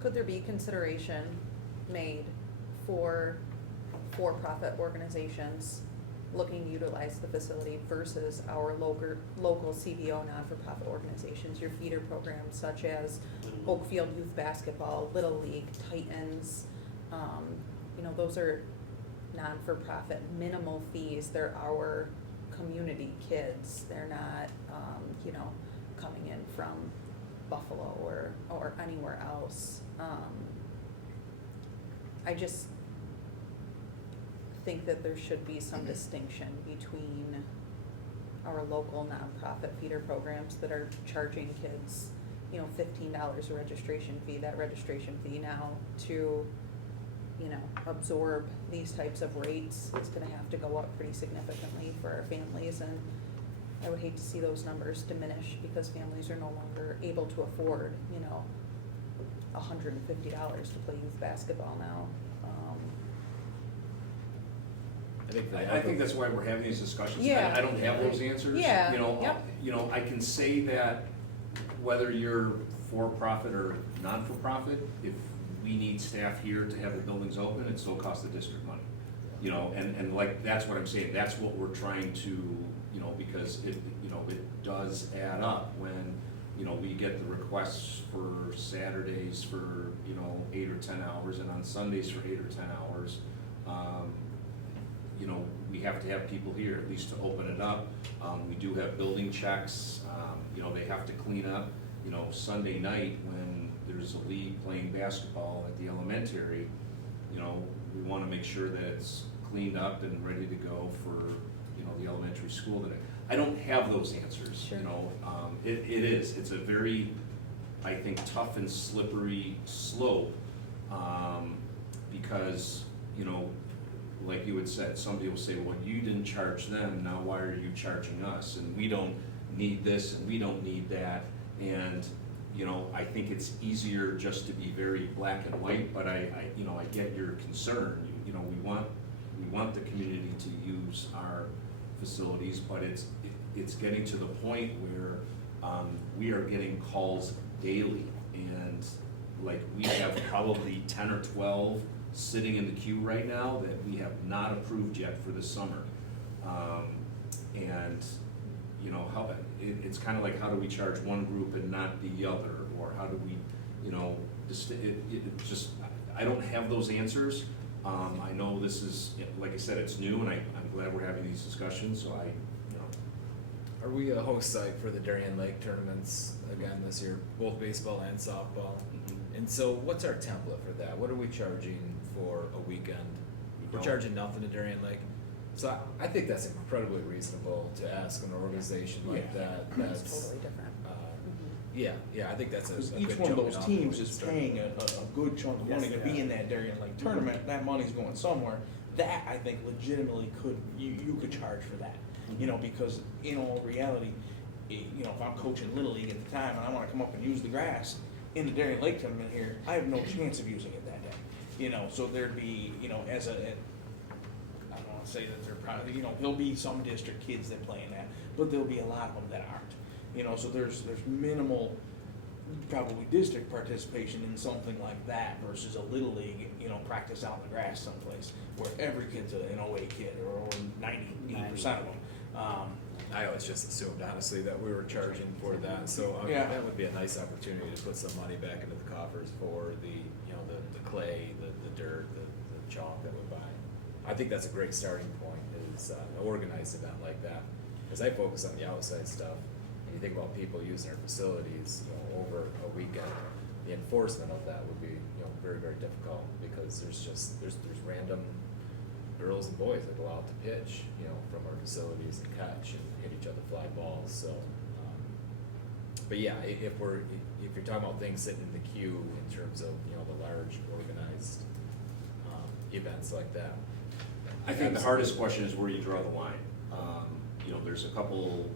Could there be consideration made for for-profit organizations looking to utilize the facility versus our local CBO non-for-profit organizations, your feeder programs such as Oakfield Youth Basketball, Little League, Titans, you know, those are non-for-profit, minimal fees, they're our community kids, they're not, you know, coming in from Buffalo or anywhere else. I just think that there should be some distinction between our local nonprofit feeder programs that are charging kids, you know, $15 a registration fee, that registration fee now to, you know, absorb these types of rates is gonna have to go up pretty significantly for our families, and I would hate to see those numbers diminish because families are no longer able to afford, you know, $150 to play youth basketball now. I think that's why we're having these discussions. Yeah. I don't have those answers. Yeah. You know, I can say that whether you're for-profit or non-for-profit, if we need staff here to have the buildings open, it still costs the district money. You know, and like, that's what I'm saying, that's what we're trying to, you know, because it does add up when, you know, we get the requests for Saturdays for, you know, 8 or 10 hours, and on Sundays for 8 or 10 hours. You know, we have to have people here at least to open it up. We do have building checks, you know, they have to clean up, you know, Sunday night when there's a league playing basketball at the elementary, you know, we wanna make sure that it's cleaned up and ready to go for, you know, the elementary school today. I don't have those answers, you know, it's a very, I think, tough and slippery slope, because, you know, like you had said, somebody will say, well, you didn't charge them, now why are you charging us? And we don't need this and we don't need that. And, you know, I think it's easier just to be very black and white, but I you know, I get your concern. You know, we want the community to use our facilities, but it's getting to the point where we are getting calls daily, and like we have probably 10 or 12 sitting in the queue right now that we have not approved yet for this summer. And you know, it's kind of like, how do we charge one group and not the other, or how do we, you know, just, I don't have those answers. I know this is, like I said, it's new, and I'm glad we're having these discussions, so you know. Are we a host site for the Darien Lake tournaments again this year, both baseball and softball? Mm-hmm. And so what's our template for that? What are we charging for a weekend? We're charging nothing to Darien Lake. So I think that's incredibly reasonable to ask an organization like that. That's totally different. Yeah, I think that's a Each good one of those jumping off teams point is to start. paying a good chunk of money to be in that Darien Lake tournament, that money's going somewhere. That, I think, legitimately you could charge for that. You know, because in all reality, you know, if I'm coaching Little League at the time and I wanna come up and use the grass in the Darien Lake tournament here, I have no chance of using it that day. You know, so there'd be, you know, I don't wanna say that they're probably, you know, there'll be some district kids that play in that, but there'll be a lot of them that aren't. So there's minimal, probably district participation in something like that versus a little league, practice out in the grass someplace where every kid's an OA kid or 98% of them. I always just assumed honestly that we were charging for that, so I mean, Yeah. that would be a nice opportunity to put some money back into the coffers for the clay, the dirt, the chalk that we buy. I think that's a great starting point, is an organized event like that. Because I focus on the outside stuff, and you think about people using our facilities, over a weekend, the enforcement of that would be, very, very difficult, because there's random girls and boys that go out to pitch, from our facilities and catch and hit each other fly balls, so. But yeah, if you're talking about things sitting in the queue in terms of, the large organized, events like that. I think the hardest question is where you draw the line. There's a couple,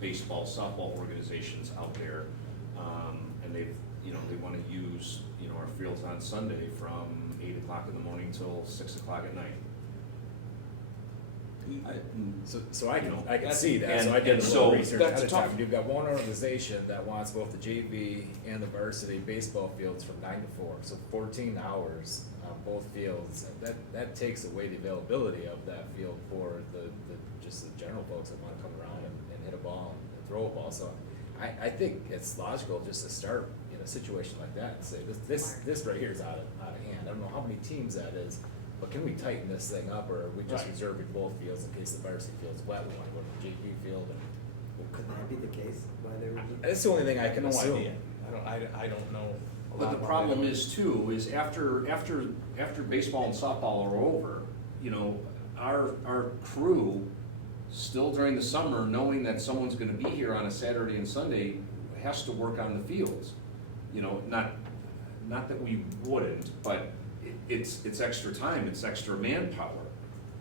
baseball, softball organizations out there, and they wanna use, our fields on Sunday from 8 o'clock in the morning till 6 o'clock at night. So I can that's- see that, so I and did a so little research that's ahead of tough. time. You've got one organization that wants both the JV and the varsity baseball fields from 9 to 4, so 14 hours on both fields. And that takes away the availability of that field for just the general folks that wanna come around and hit a ball and throw a ball. So I think it's logical just to start in a situation like that and say, this right here is out of hand. I don't know how many teams that is, but can we tighten this thing up, or are we just Right. reserving both fields in case the varsity field's wet, we wanna go to the JV field? Could that be the case, why they would do? That's the only thing I can No assume. idea. I don't know. a But lot the about problem that. is too, is after baseball and softball are over, our crew, still during the summer, knowing that someone's gonna be here on a Saturday and Sunday, has to work on the fields. Not that we wouldn't, but it's extra time, it's extra manpower.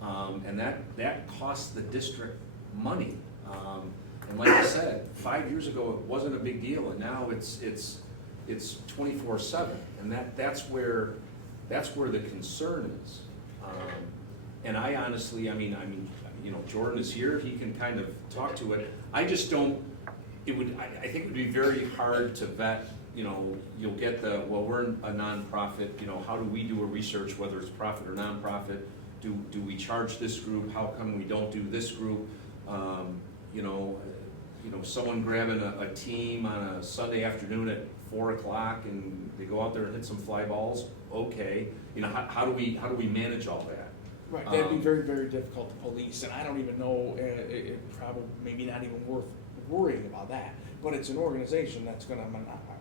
And that costs the district money. And like I said, 5 years ago, it wasn't a big deal, and now it's 24/7, and that's where the concern is. And I honestly, Jordan is here, he can kind of talk to it. I just don't, I think it would be very hard to vet, you'll get we're a nonprofit, how do we do a research, whether it's profit or nonprofit? Do we charge this group? How come we don't do this group? Someone grabbing a team on a Sunday afternoon at 4 o'clock and they go out there and hit some fly balls, okay. How do we manage all that? Right, that'd be very, very difficult to police, and I don't even know, it probably, maybe not even worth worrying about that. But it's an organization that's gonna,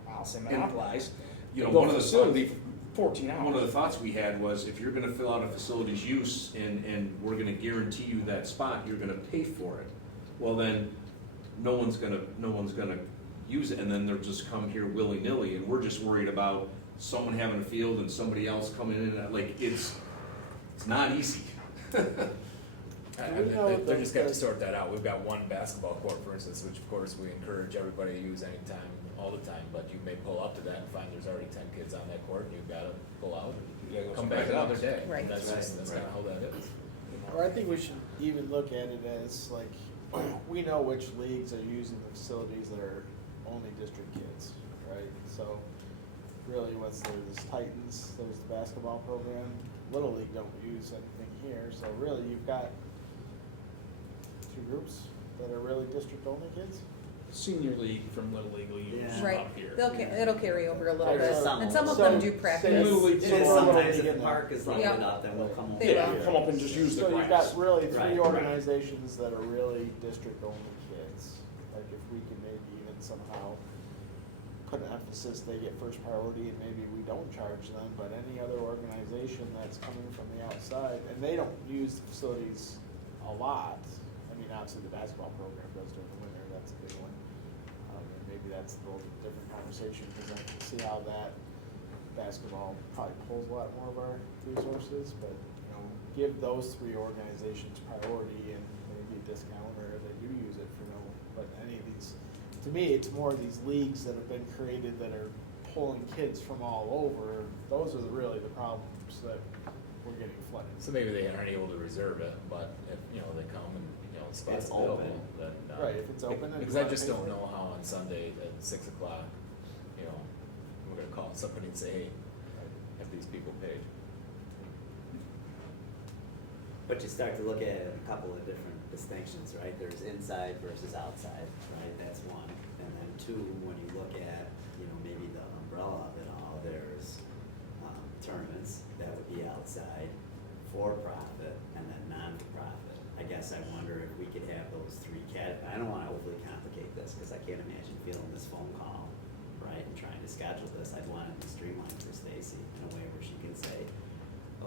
I'll say monopolize, One of the facility for 14 hours. One of the thoughts we had was, if you're gonna fill out a facilities use and we're gonna guarantee you that spot, you're gonna pay for it. Well, then, no one's gonna use it, and then they'll just come here willy-nilly, and we're just worried about someone having a field and somebody else coming in, it's not easy. They're just gonna sort that out. We've got one basketball court, for instance, which of course we encourage everybody to use anytime, all the time, but you may pull up to that and find there's already 10 kids on that court, and you've gotta pull out and come back another day. Right. That's kinda how that is. Or I think we should even look at it as like, we know which leagues are using the facilities that are only district kids, right? So really there's Titans, there's the basketball program, Little League don't use anything here, so really you've got two groups that are really district only kids. Senior league from Little League will use Yeah. Right, up here. it'll carry over a little bit, Some and some of will. them do So, practice. Little League, It is sometimes if the park is lighted Yeah. up, then we'll come over. They Yeah, will. come up and just use the So you've grass. got really Right, three right. organizations that are really district only kids. Like if we can maybe even somehow put an emphasis, they get first priority and maybe we don't charge them, but any other organization that's coming from the outside, and they don't use the facilities a lot. I mean, obviously the basketball program does during the winter, that's a big one. And maybe that's a little different conversation, because I can see how that basketball probably pulls a lot more of our resources, but, give those three organizations priority and maybe a discount, or they do use it for but any of these, to me, it's more of these leagues that have been created that are pulling kids from all over. Those are really the problems that we're getting flooded. So maybe they aren't able to reserve it, but if, they come and, spots It's available, open. then. Right, if it's open and Because you I wanna just pay don't for it. know how on Sunday at 6 o'clock, you know, we're gonna call somebody and say, hey, have these people paid? But you start to look at a couple of different distinctions, right? There's inside versus outside, right? That's one. And then two, when you look at, you know, maybe the umbrella of it all, there's tournaments that would be outside, for profit, and then non-for-profit. I guess I wonder if we could have those three I don't wanna overly complicate this, cause I can't imagine feeling this phone call, right, and trying to schedule this. I'd want it to be streamlined for Stacy in a way where she can say,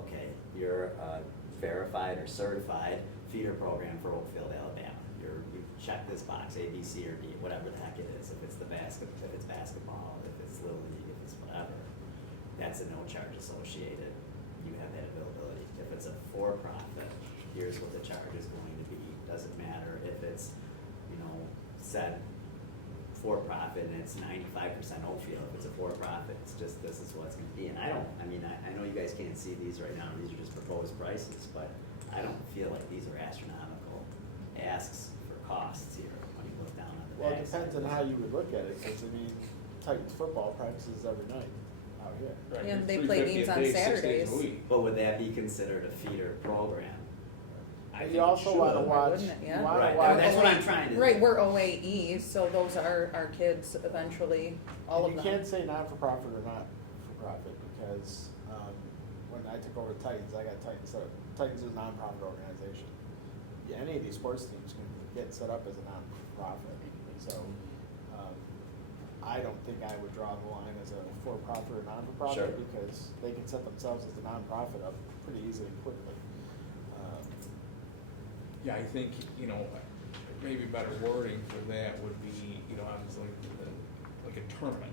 okay, you're a verified or certified feeder program for Oakfield-Alabama. You check this box, A, B, C, or D, whatever the heck it is. If it's if it's basketball, if it's Little League, if it's whatever, that's a no charge associated. You have that availability. If it's a for-profit, here's what the charge is going to be. Doesn't matter if it's, you know, said for-profit and it's 95% Oakfield. If it's a for-profit, it's just, this is what it's gonna be. And I know you guys can't see these right now, these are just proposed prices, but I don't feel like these are astronomical asks for costs here when you look down on the Well, it backside. depends on how you would look at it, cause I mean, Titans football practices every night out here. Right, And they you're play 350 games a on day, 6 days a Saturdays. week. But would that be considered a feeder program? I But think you it also should. wanna watch, wouldn't it? Yeah. you wanna Right, watch. that's what I'm trying to. Right, we're OAE, so those are our kids eventually, all of You them. can't say not-for-profit or not-for-profit, because, when I took over Titans, I got Titans set up. Titans is a nonprofit organization. Yeah, any of these sports teams can get set up as a nonprofit, so, I don't think I would draw the line as a for-profit or non-for-profit, Sure. because they can set themselves as a nonprofit up pretty easily and quickly. Yeah, I think, you know, maybe better wording for that would be, you know, obviously, like a tournament,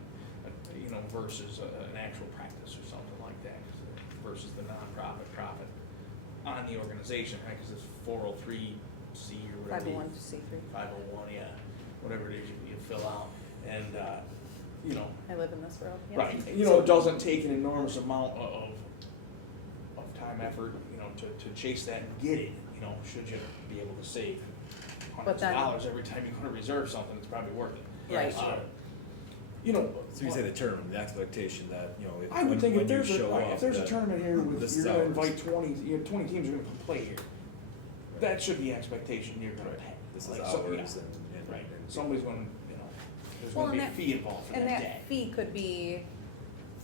you know, versus an actual practice or something like that, versus the nonprofit profit on the organization, right, cause it's 403C or whatever. 501c3. 501, yeah, whatever it is you fill out, and, you know, I live in this world, yeah. right, you know, it doesn't take an enormous amount of time, effort, you know, to chase that and get it, you know, should you be able to save hundreds of then- dollars every time you go to reserve something, it's probably worth it. Right. You know. So you say the tournament, the expectation that, you know, if, I would think when if you there's show up. if there's a that tournament here with, this you're is gonna ours. invite 20 teams are gonna come play here. That should be the expectation you're gonna pay. This is Like, ours so- yeah, and right, somebody's gonna, you know, there's Well, gonna be and a fee involved for And that day. that fee could be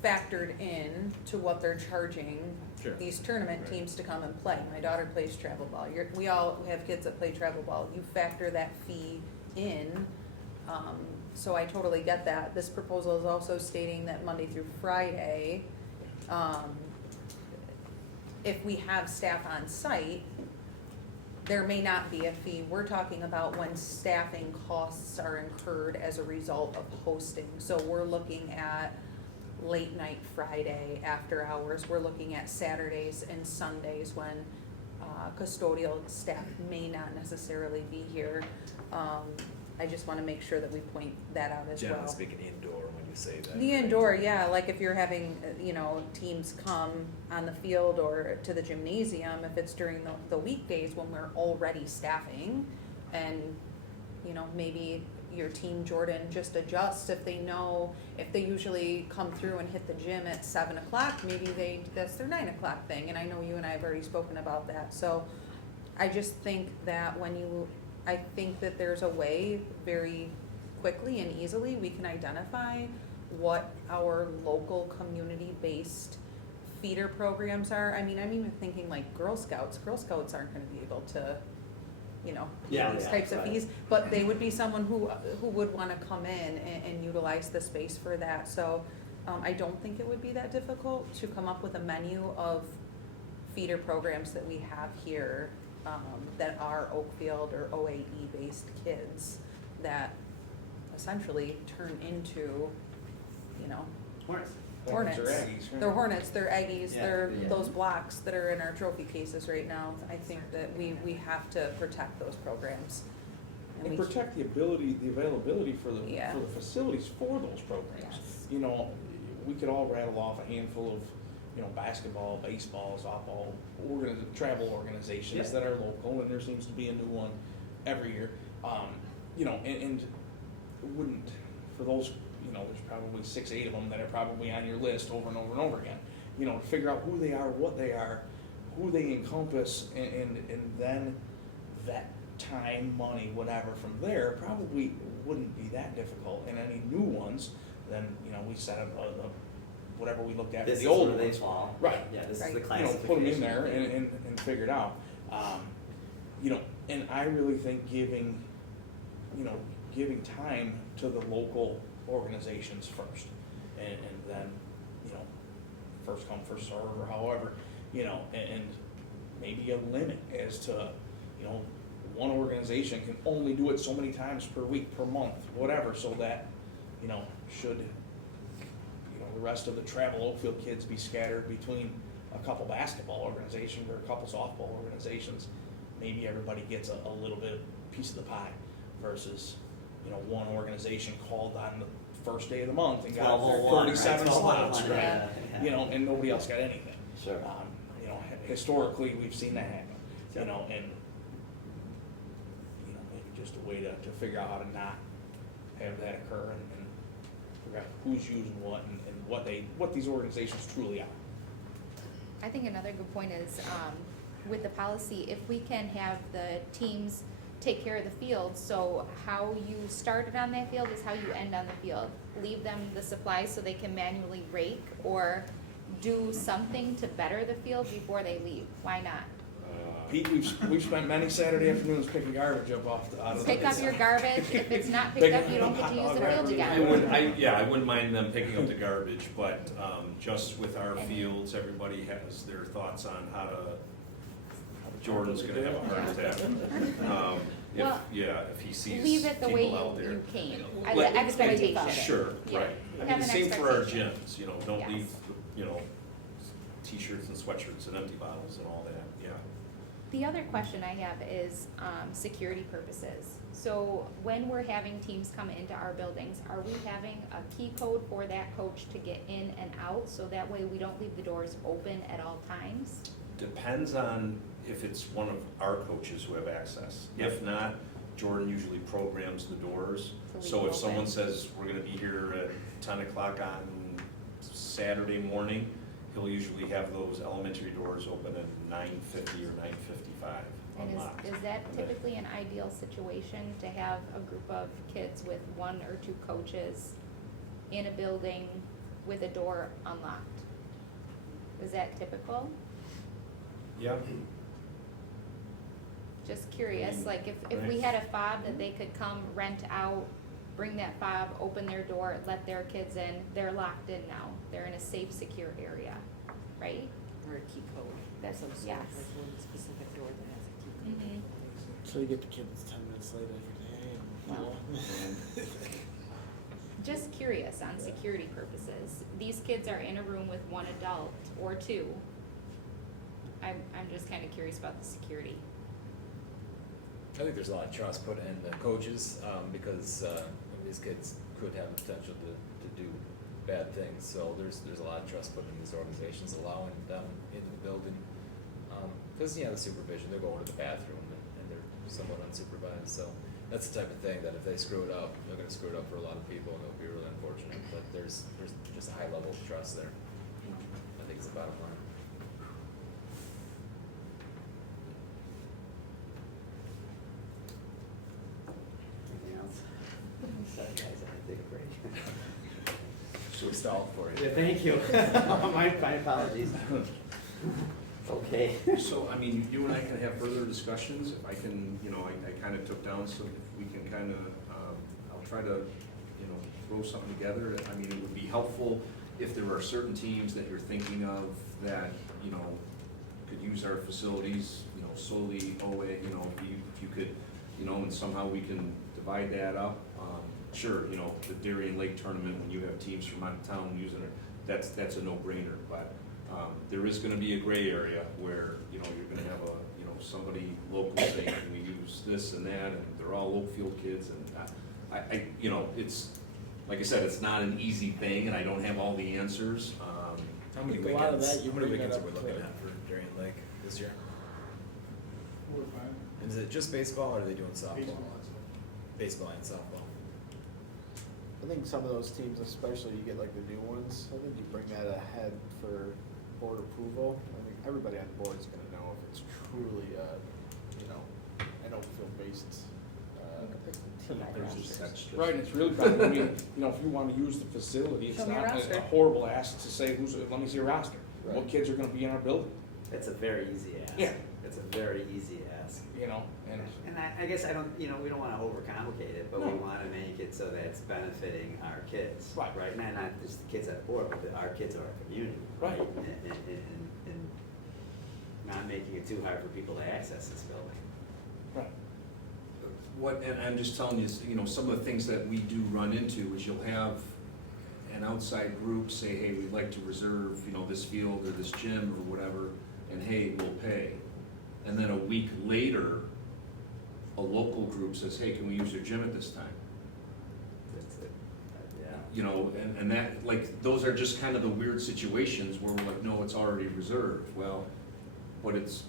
factored in to what they're charging Sure. these tournament Right. teams to come and play. My daughter plays travel ball. We all have kids that play travel ball. You factor that fee in. So I totally get that. This proposal is also stating that Monday through Friday, if we have staff on site, there may not be a fee. We're talking about when staffing costs are incurred as a result of hosting. So we're looking at late night Friday after hours. We're looking at Saturdays and Sundays when custodial staff may not necessarily be here. I just wanna make sure that we point that out as well. Generally speaking, indoor when you say that. The right? indoor, yeah, like if you're having, teams come on the field or to the gymnasium, if it's during the weekdays when we're already staffing, and, maybe your team, Jordan, just adjusts if they know, if they usually come through and hit the gym at 7 o'clock, maybe that's their 9 o'clock thing, and I know you and I have already spoken about that, so I just think that I think that there's a way very quickly and easily we can identify what our local community-based feeder programs are. I mean, I'm even thinking like Girl Scouts. Girl Scouts aren't gonna be able to, these types of right. fees, but they would be someone who would wanna come in and utilize the space for that. So, I don't think it would be that difficult to come up with a menu of feeder programs that we have here, that are Oakfield or OAE based kids that essentially turn into, Hornets. Hornets. Or Aggies, right? They're Hornets, they're Aggies, Yeah, they're yeah. those blocks that are in our trophy cases right now. I think that we have to protect those programs. And we- protect the availability for the Yeah. facilities for those programs. Yes. You know, we could all rattle off a handful of, basketball, baseball, softball, travel organizations Yeah. that are local, and there seems to be a new one every year. You know, and it wouldn't, for those, you know, there's probably 6, 8 of them that are probably on your list over and over and over again. You know, to figure out who they are, what they are, who they encompass, and then that time, money, whatever from there probably wouldn't be that difficult. And any new ones, then, you know, we set up whatever we looked at for This the is old where they ones. fall. Right. Yeah, this is Right. the You know, classification. put them in there and figure it out. You know, and I really think giving time to the local organizations first, and then, you know, first come, first serve, or however, you know, and maybe a limit as to, you know, one organization can only do it so many times per week, per month, whatever, so that, you know, should, you know, the rest of the travel Oakfield kids be scattered between a couple basketball organizations or a couple softball organizations, maybe everybody gets a little bit piece of the pie versus, you know, one organization called on the first day of the month and got 37 slots, right? Yeah. You know, and nobody else got anything. Sure. You know, historically, we've seen that happen, you know, and, you know, maybe just a way to figure out how to not have that occur and figure out who's using what and what these organizations truly are. I think another good point is, with the policy, if we can have the teams take care of the field, so how you started on that field is how you end on the field. Leave them the supplies so they can manually rake, or do something to better the field before they leave. Why not? Pete, we've spent many Saturday afternoons picking garbage up out of the. Pick up your garbage. If it's not picked up, you don't get to use the field again. I wouldn't mind them picking up the garbage, but, just with our fields, everybody has their thoughts on how to, Jordan's gonna have a heart attack. Well, If he sees leave it the way people out there. you came. Like, Expectation. Sure, Yeah. right. I Have mean, the an same for our expectation. gyms, you know, don't Yes. leave, you know, t-shirts and sweatshirts and empty bottles and all that, yeah. The other question I have is, security purposes. So when we're having teams come into our buildings, are we having a key code for that coach to get in and out, so that way we don't leave the doors open at all times? Depends on if it's one of our coaches who have access. If not, Jordan usually programs the doors. So if someone says, we're gonna be here at 10 o'clock on Saturday morning, he'll usually have those elementary doors open at 9:50 or 9:55 And unlocked. is that typically an ideal situation, to have a group of kids with 1 or 2 coaches in a building with a door unlocked? Is that typical? Yeah. Just curious, I mean, like if we had a fob that they could come rent out, bring that fob, open their door, let their kids in, they're locked in now. They're in a safe, secure area, right? Or a key code. That's, Some sort yes. of like one specific door that has a key code. Mhm. So you get the kids 10 minutes late every day. Well. Just curious on security purposes. These kids are in a room with 1 adult or 2. I'm just kinda curious about the security. I think there's a lot of trust put in the coaches, because these kids could have the potential to do bad things. So there's a lot of trust put in these organizations, allowing them into the building. Because, the supervision, they're going to the bathroom and they're somewhat unsupervised. So that's the type of thing that if they screw it up, they're going to screw it up for a lot of people, and it'll be really unfortunate. But there's just a high level of trust there. I think it's the bottom line. Anything else? Sorry guys, I had to take a break. Should we stall for you? Yeah, thank you. My apologies. Okay. So, I mean, you and I can have further discussions, if I can, I kind of took down some, if we can kind of, I'll try to, throw something together. I mean, it would be helpful if there are certain teams that you're thinking of that, could use our facilities, solely OA, if you could, and somehow we can divide that up. Sure, the Darien Lake tournament, when you have teams from out of town using it, that's a no-brainer, but there is gonna be a gray area where, you're gonna have somebody local saying, can we use this and that, and they're all Oakfield kids, and it's, like I said, it's not an easy thing, and I don't have all the answers. How many A lot of weekends, that you how many bring weekends that are we up looking to- at for Darien Lake this year? 4 or 5. Is it just baseball or are they doing softball? Baseball. Baseball and softball. I think some of those teams, especially you get like the new ones, I think you bring that ahead for board approval. I think everybody on the board is gonna know if it's truly an Oakfield-based team. There's just extra. Right, and it's really probably, I mean, if you wanna use the facility, it's Show me a not roster. a horrible ask to say let me see a roster. What Right. kids are gonna be in our building, It's a very easy ask. Yeah. It's a very easy ask. and And I guess I don't, we don't wanna overcomplicate it, but we No. wanna make it so that it's benefiting our kids. Right. Right, not just the kids at board, but our kids of our community. Right. And not making it too hard for people to access this building. right. And I'm just telling you, some of the things that we do run into is you'll have an outside group say, hey, we'd like to reserve, this field or this gym or whatever, and hey, we'll pay. And then a week later, a local group says, hey, can we use your gym at this time? That's it. Yeah. And that, like, those are just kind of the weird situations where we're like, no, it's already reserved. Well, but it's,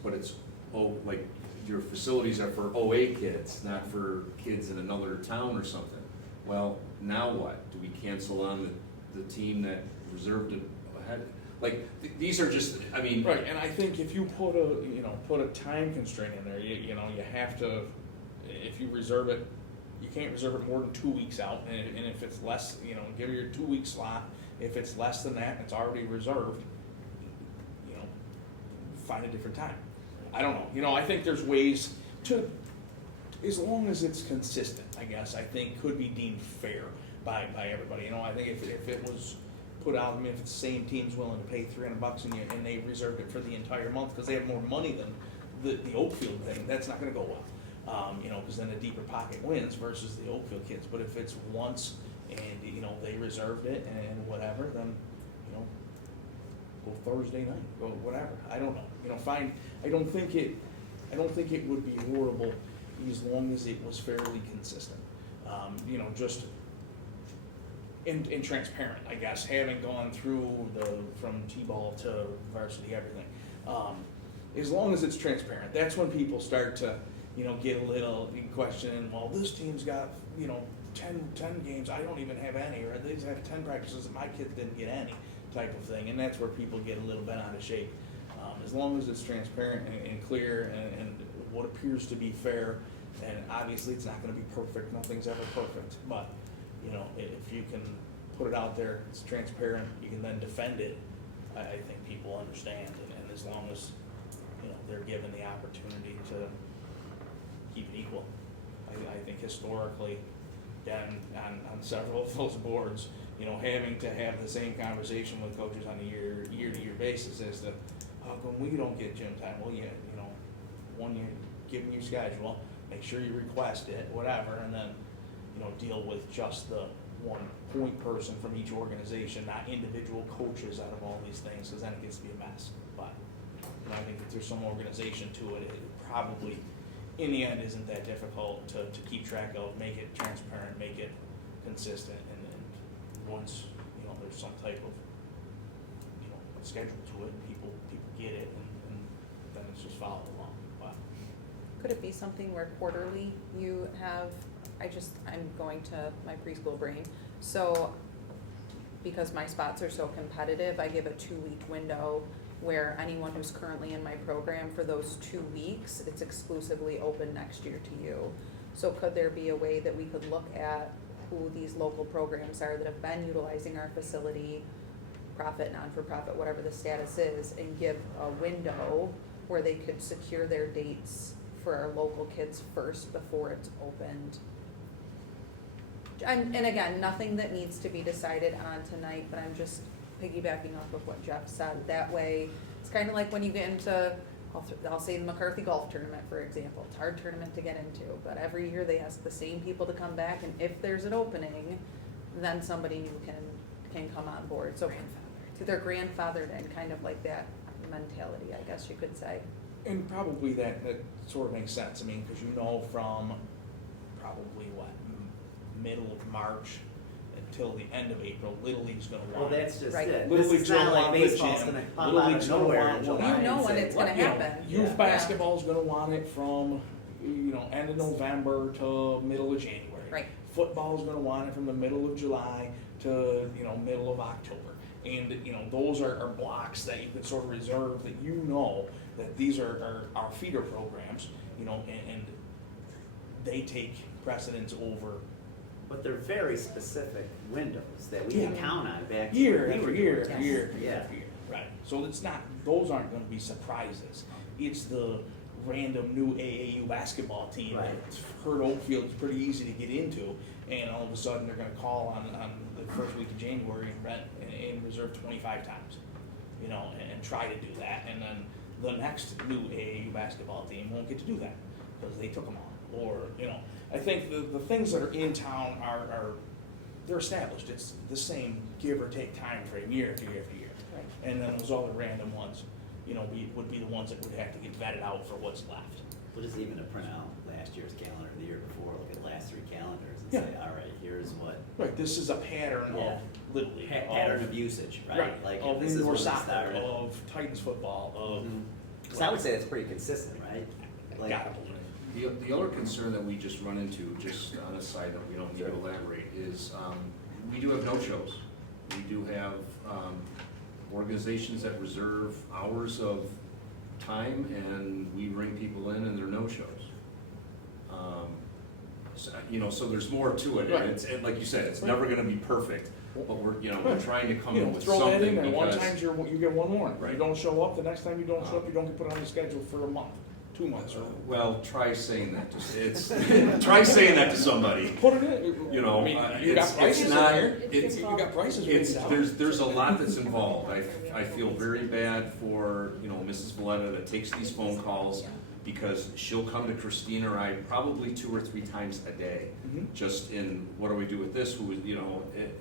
like, your facilities are for OA kids, not for kids in another town or something. Well, now what? Do we cancel on the team that reserved it ahead? Like, these are just, Right, and I think if you put a time constraint in there, you have to, if you reserve it, you can't reserve it more than 2 weeks out, and if it's less, give your 2 week slot. If it's less than that, and it's already reserved, find a different time. I don't know, I think there's ways to, as long as it's consistent, I guess, I think could be deemed fair by everybody. I think if it was put out, if it's the same team's willing to pay $300 and they reserved it for the entire month because they have more money than the Oakfield thing, that's not gonna go well. Because then the deeper pocket wins versus the Oakfield kids. But if it's once and, they reserved it and whatever, then, go Thursday night, go whatever. I don't know. I don't think it would be horrible as long as it was fairly consistent. Just and transparent, I guess, having gone through from T-ball to varsity, everything. As long as it's transparent, that's when people start to, get a little question, well, this team's got, 10 games, I don't even have any, or these have 10 practices and my kids didn't get any, type of thing, and that's where people get a little bent out of shape. As long as it's transparent and clear and what appears to be fair, and obviously it's not gonna be perfect, nothing's ever perfect, but, if you can put it out there, it's transparent, you can then defend it, I think people understand, and as long as, they're given the opportunity to keep it equal. I think historically, then on several of those boards, having to have the same conversation with coaches on a year-to-year basis as to, how come we don't get gym time? Well, yeah, 1 year, give them your schedule, make sure you request it, whatever, and then, deal with just the one point person from each organization, not individual coaches out of all these things, because then it gets to be a mess. But, I think if there's some organization to it, it probably, in the end, isn't that difficult to keep track of, make it transparent, make it consistent, and once, there's some type of, schedule to it, people get it, and then it's just follow along. But Could it be something where quarterly you have, I'm going to my preschool brain, so because my spots are so competitive, I give a 2-week window where anyone who's currently in my program for those 2 weeks, it's exclusively open next year to you. So could there be a way that we could look at who these local programs are that have been utilizing our facility, profit, non-for-profit, whatever the status is, and give a window where they could secure their dates for our local kids first before it's opened? And again, nothing that needs to be decided on tonight, but I'm just piggybacking off of what Jeff said. That way, it's kind of like when you get into, I'll say the McCarthy Golf Tournament, for example. It's a hard tournament to get into, but every year they ask the same people to come back, and if there's an opening, then somebody new can come on board. So they're grandfathered in, kind of like that mentality, I guess you could say. And probably that sort of makes sense. Because from probably middle of March until the end of April, Little League's gonna want. Well, that's just Right. it. Little This League's is not gonna like want the baseball's gym. gonna pop Little out League's of gonna nowhere want in one. July. You know and when say, it's gonna "What?" happen. Youth Yeah. basketball's gonna want it from, end of November to middle of January. Right. Football's gonna want it from the middle of July to, middle of October. And, those are blocks that you can sort of reserve, that that these are our feeder programs, and they take precedence over. But they're very specific windows that we can Yeah. count on back to Year when we after were year doing after this. year after Yeah. after year. Right. So those aren't gonna be surprises. It's the random new AAU basketball team Right. that's heard Oakfield is pretty easy to get into, and all of a sudden they're gonna call on the first week of January and rent and reserve 25 times, and try to do that, and then the next new AAU basketball team won't get to do that because they took them all. Or, I think the things that are in town are they're established. It's the same give or take time frame year after year after year. Right. And then those other random ones, would be the ones that would have to get vetted out for what's left. We'll just even to print out last year's calendar, the year before, look at the last 3 calendars and Yeah. say, all right, here's what. Right, this is a pattern Yeah. of Little League. Pattern of usage, right? Right, Like, of this is indoor when we soccer, started. of Titans football, of. So I would say that's pretty consistent, right? Like, Gotta believe it. The other concern that we just run into, just on a side note, we don't need to elaborate, is we do have no-shows. We do have organizations that reserve hours of time, and we bring people in and they're no-shows. So there's more to it, Right. and it's, like you said, it's Right. never gonna be perfect, but we're trying to come in with Throw that something in there, one because. time you get one warning. Right. You don't show up, the next time you don't show up, you don't get put on the schedule for a month, 2 months, or. Well, try saying that try saying that to somebody. Put it in, You know, I mean, you it's- got prices it's in not- there, it's- you got prices It's, written down. there's a lot that's involved. I feel very bad for, Mrs. Valletta that takes these phone calls because she'll come to Christina or I probably 2 or 3 times a day. Mhm. Just in, what do we do with this?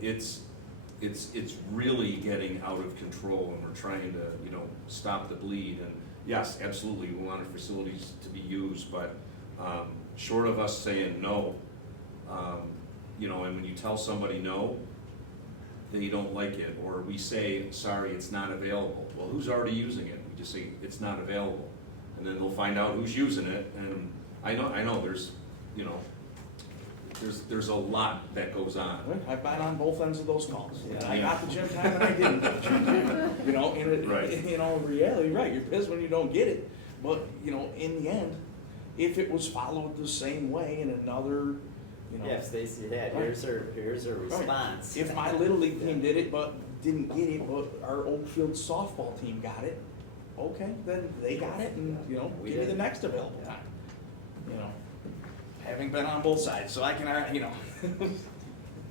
It's really getting out of control and we're trying to, stop the bleed. And yes, absolutely, we want our facilities to be used, but short of us saying no, and when you tell somebody no, they don't like it, or we say, sorry, it's not available. Well, who's already using it? We just say, it's not available. And then they'll find out who's using it, and I know there's, there's a lot that goes on. I've been on both ends of those calls. Yeah. I got the gym time and I didn't get the gym time. Right. In reality, right, you're pissed when you don't get it, but, in the end, if it was followed the same way in another, Yeah, if Stacy had, here's her response. If my Little League team did it, but didn't get it, but our Oakfield softball team got it, okay, then they got it, and, We give me did. the next available time. Having been on both sides, so I can, I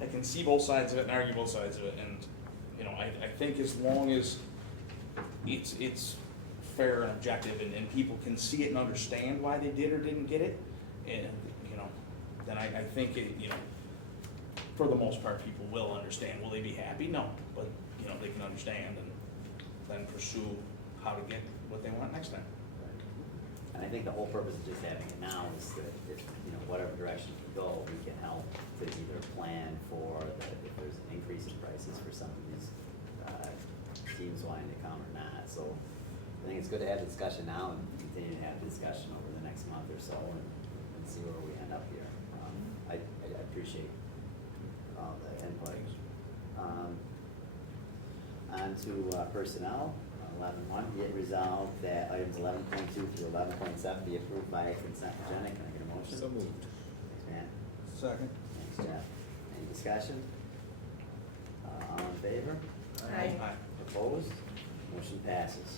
can see both sides of it and argue both sides of it, and, I think as long as it's fair and objective, and people can see it and understand why they did or didn't get it, and, then I think it, for the most part, people will understand. Will they be happy? No, but, they can understand and then pursue how to get what they want next time. And I think the whole purpose of just having it now is that if, whatever direction we go, we can help to either plan for that if there's an increase in prices for some of these teams wanting to come or not. So I think it's good to have the discussion now and continue to have the discussion over the next month or so and see where we end up here. I appreciate all the input. On to personnel. 11.1, be it resolved that items 11.2 through 11.7 be approved by consent agenda. Can I get a motion? So moved. Thanks, Matt. Second. Thanks, Jeff. Any discussion? All in favor? Aye. Opposed? Motion passes.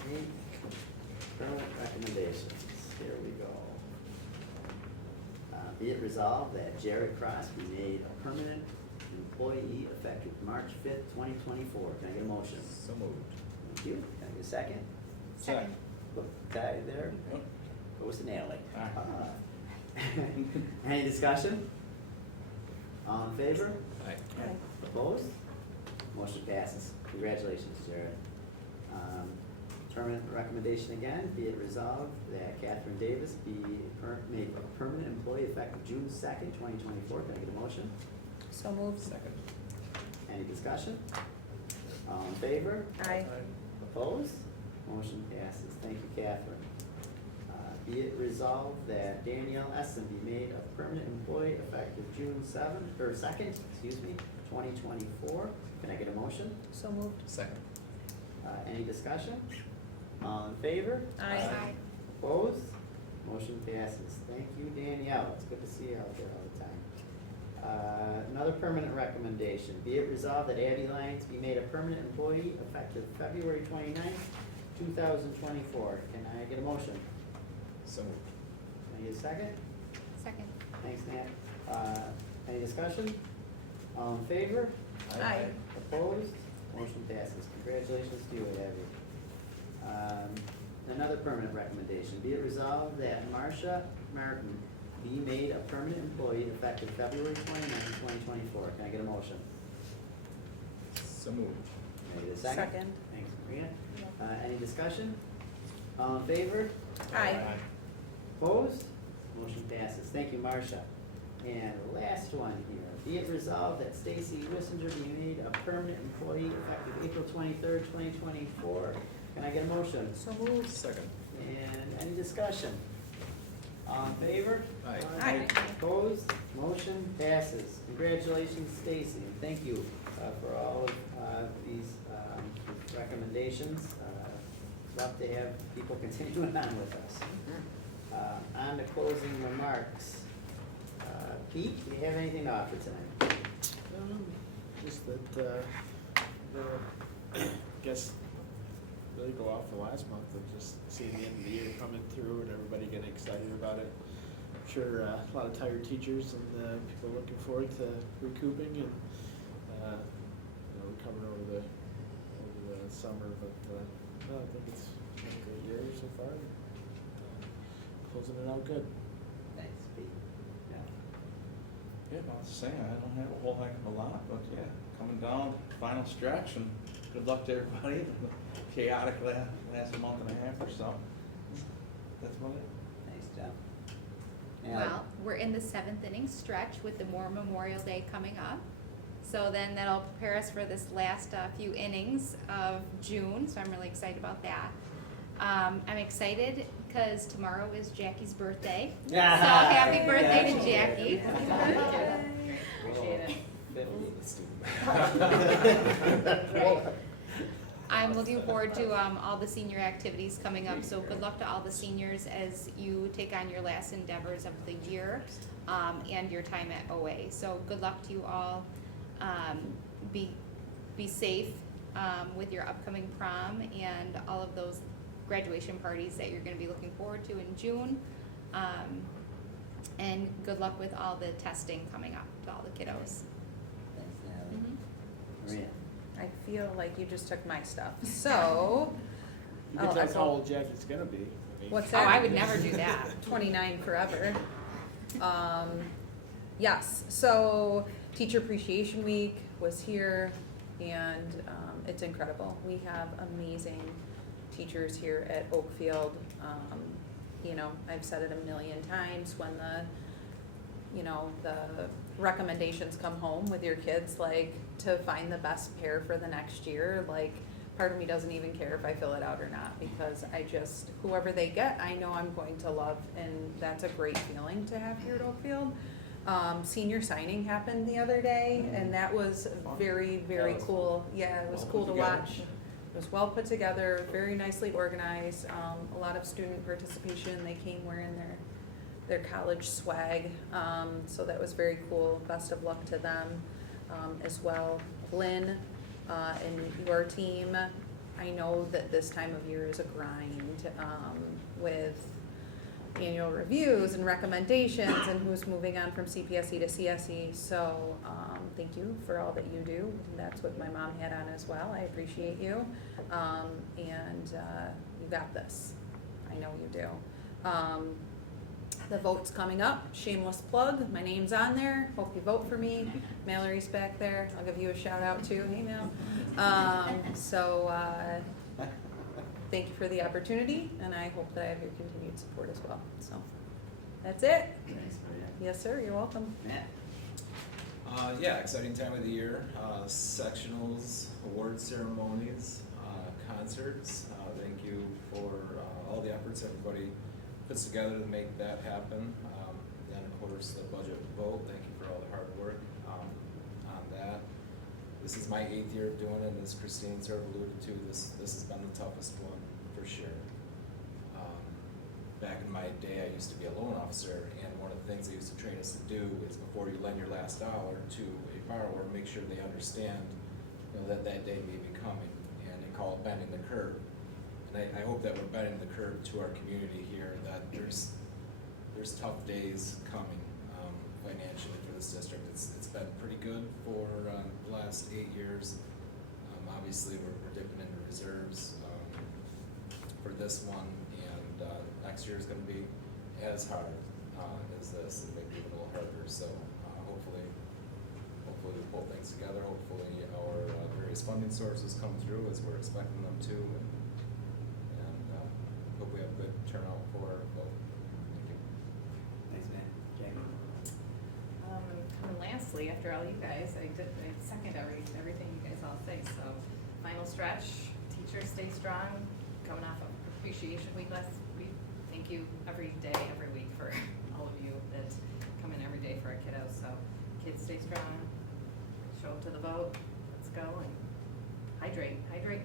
Okay. Current recommendations, here we go. Be it resolved that Jared Cross be made a permanent employee effective March 5th, 2024. Can I get a motion? So moved. Thank you. Can I get a second? Second. Look, Ty there. Yep. Goes to nail it. Aye. Any discussion? All in favor? Aye. Opposed? Motion passes. Congratulations, Jared. Permanent recommendation again, be it resolved that Catherine Davis be made a permanent employee effective June 2nd, 2024. Can I get a motion? So moved. Second. Any discussion? All in favor? Aye. Opposed? Motion passes. Thank you, Catherine. be it resolved that Danielle Essen be made a permanent employee effective June 2nd, 2024. Can I get a motion? So moved. Second. Any discussion? All in favor? Aye. Opposed? Motion passes. Thank you, Danielle. It's good to see you out there all the time. Another permanent recommendation. Be it resolved that Abby Lyons be made a permanent employee effective February 29th, 2024. Can I get a motion? So moved. Can I get a second? Second. Thanks, Nat. Any discussion? All in favor? Aye. Opposed? Motion passes. Congratulations to you, Abby. Another permanent recommendation. Be it resolved that Marcia Martin be made a permanent employee effective February 29th, 2024. Can I get a motion? So moved. Can I get a second? Second. Thanks, Maria. Any discussion? All in favor? Aye. Opposed? Motion passes. Thank you, Marcia. And the last one here. Be it resolved that Stacy Wissinger be made a permanent employee effective April 23rd, 2024. Can I get a motion? So moved. Second. And any discussion? All in favor? Aye. Aye. Opposed? Motion passes. Congratulations, Stacy, and thank you for all of these recommendations. Love to have people continuing on with us. On to closing remarks. Pete, do you have anything to offer tonight? Just that, I guess, really go off the last month of just seeing the end of the year coming through and everybody getting excited about it. I'm sure a lot of tired teachers and people looking forward to recouping and, recovering over the summer, but, no, I think it's been a great year so far. Closing it out good. Thanks, Pete. Yeah, about the same. I don't have a whole heck of a lot, but yeah, coming down, final stretch, and good luck to everybody. Chaotic last month and a half or so. That's about it. Nice job. Well, we're in the 7th inning stretch with the Memorial Day coming up. So then that'll prepare us for this last few innings of June, so I'm really excited about that. I'm excited because tomorrow is Jackie's birthday. So happy birthday to Jackie. Appreciate it. I'm looking forward to all the senior activities coming up, so good luck to all the seniors as you take on your last endeavors of the year and your time at OA. So good luck to you all. Be safe with your upcoming prom and all of those graduation parties that you're going to be looking forward to in June. And good luck with all the testing coming up to all the kiddos. Thanks, Natalie. Mhm. Maria? I feel like you just took my stuff. So. You can tell us how old Jackie's gonna be. I mean, What's Oh, that? I would never do that. 29 forever. Yes, so Teacher Appreciation Week was here and it's incredible. We have amazing teachers here at Oakfield. I've said it a million times when the recommendations come home with your kids, like to find the best pair for the next year, like part of me doesn't even care if I fill it out or not, because whoever they get, I know I'm going to love, and that's a great feeling to have here at Oakfield. Senior signing happened the other day, and that was very, very cool. Yeah, it was cool to watch. It was well put together, very nicely organized, a lot of student participation. They came wearing their college swag, so that was very cool. Best of luck to them as well. Lynn and your team, I know that this time of year is a grind with annual reviews and recommendations and who's moving on from CPSE to CSE. So thank you for all that you do. And that's what my mom had on as well. I appreciate you. And you got this. I know you do. The vote's coming up. Shameless plug. My name's on there. Hope you vote for me. Mallory's back there. I'll give you a shout out too. Hey, Mal. Thank you for the opportunity, and I hope that I have your continued support as well. So that's it. Thanks, Maria. Yes, sir. You're welcome. Matt? Yeah, exciting time of the year. Sectionals, award ceremonies, concerts. Thank you for all the efforts everybody puts together to make that happen. Then of course the budget vote, thank you for all the hard work on that. This is my 8th year of doing it, and as Christine sort of alluded to, this has been the toughest one for sure. Back in my day, I used to be a loan officer, and one of the things they used to train us to do is before you lend your last dollar to a borrower, make sure they understand, that that day may be coming, and they call it bending the curve. And I hope that we're bending the curve to our community here, that there's tough days coming financially for this district. It's been pretty good for the last 8 years. Obviously, we're dipping into reserves for this one, and next year is going to be as hard as this, and maybe a little harder. So hopefully we pull things together. Hopefully our various funding sources come through as we're expecting them to, and hope we have a good turnout for our vote. Thank you. Thanks, man. Jamie? And lastly, after all you guys, I second everything you guys all say, so final stretch, teachers stay strong, coming off of appreciation week last week. Thank you every day, every week for all of you that come in every day for our kiddos, so kids stay strong, show up to the vote, let's go, and hydrate and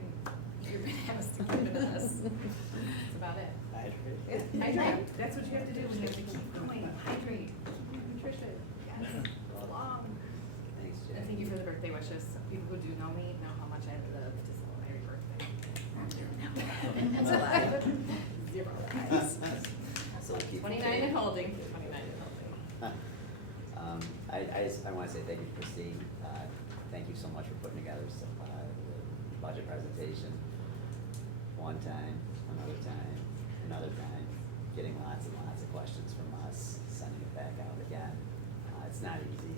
keep your bananas together to us. That's about it. Hydrate. Hydrate, that's what you have to do when you have to keep going, hydrate, keep nutrition, yes, it's long. Thanks, And Jamie. thank you for the birthday wishes. People who do know me know how much I love to celebrate your birthday. That's a lie. 0 lies. So we'll keep 29 and holding. 29 and holding. I want to say thank you, Christine. Thank you so much for putting together the budget presentation. One time, another time, getting lots and lots of questions from us, sending it back out again. It's not easy.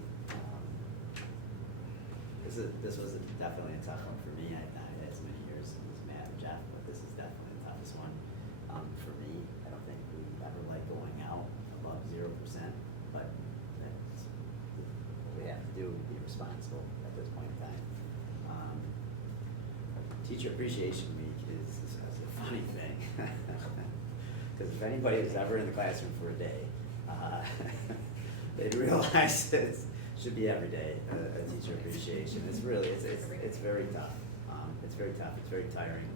This was definitely a tough one for me. I've not had as many years as Matt and Jeff, but this is definitely the toughest one for me. I don't think we ever like going out above 0%, but that's what we have to do, be responsible at this point in time. Teacher Appreciation Week is a funny thing, because if anybody was ever in the classroom for a day, they'd realize it should be every day a teacher appreciation. It's very tough. It's very tough. It's very tiring.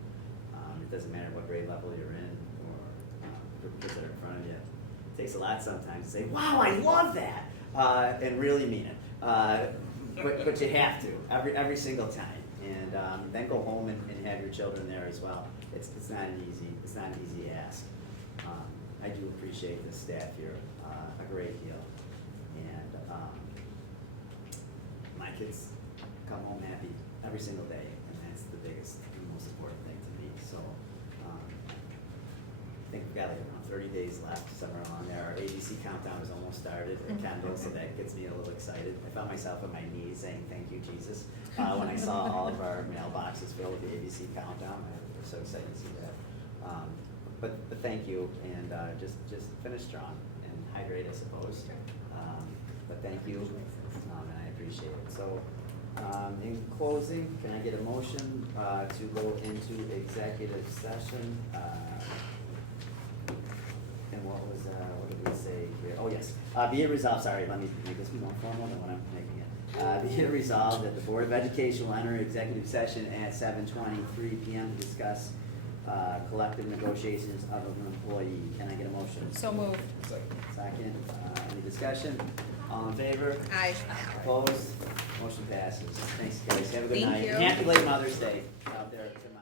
It doesn't matter what grade level you're in or the kids that are in front of you. It takes a lot sometimes to say, "Wow, I love that," and really mean it. But you have to every single time. And then go home and have your children there as well. It's not an easy ask. I do appreciate the staff here a great deal, and my kids come home happy every single day, and that's the biggest and most important thing to me. So I think we've got like around 30 days left, somewhere along there. Our ABC countdown has almost started at Kendall, so that gets me a little excited. I found myself on my knees saying, "Thank you, Jesus," when I saw all of our mailboxes filled with the ABC countdown. I was so excited to see that. But thank you, and just finish strong and hydrate, I suppose. But thank you, and I appreciate it. So, in closing, can I get a motion to go into executive session? And what did we say here? Oh, yes. Be it resolved, sorry, let me make this more formal than what I'm making it. Be it resolved that the Board of Education will enter executive session at 7:23 p.m. to discuss collective negotiations of an employee. Can I get a motion? So moved. Second. Any discussion? All in favor? Aye. Opposed? Motion passes. Thanks, guys. Have a good Thank night. you. And happy late Mother's Day out there tonight.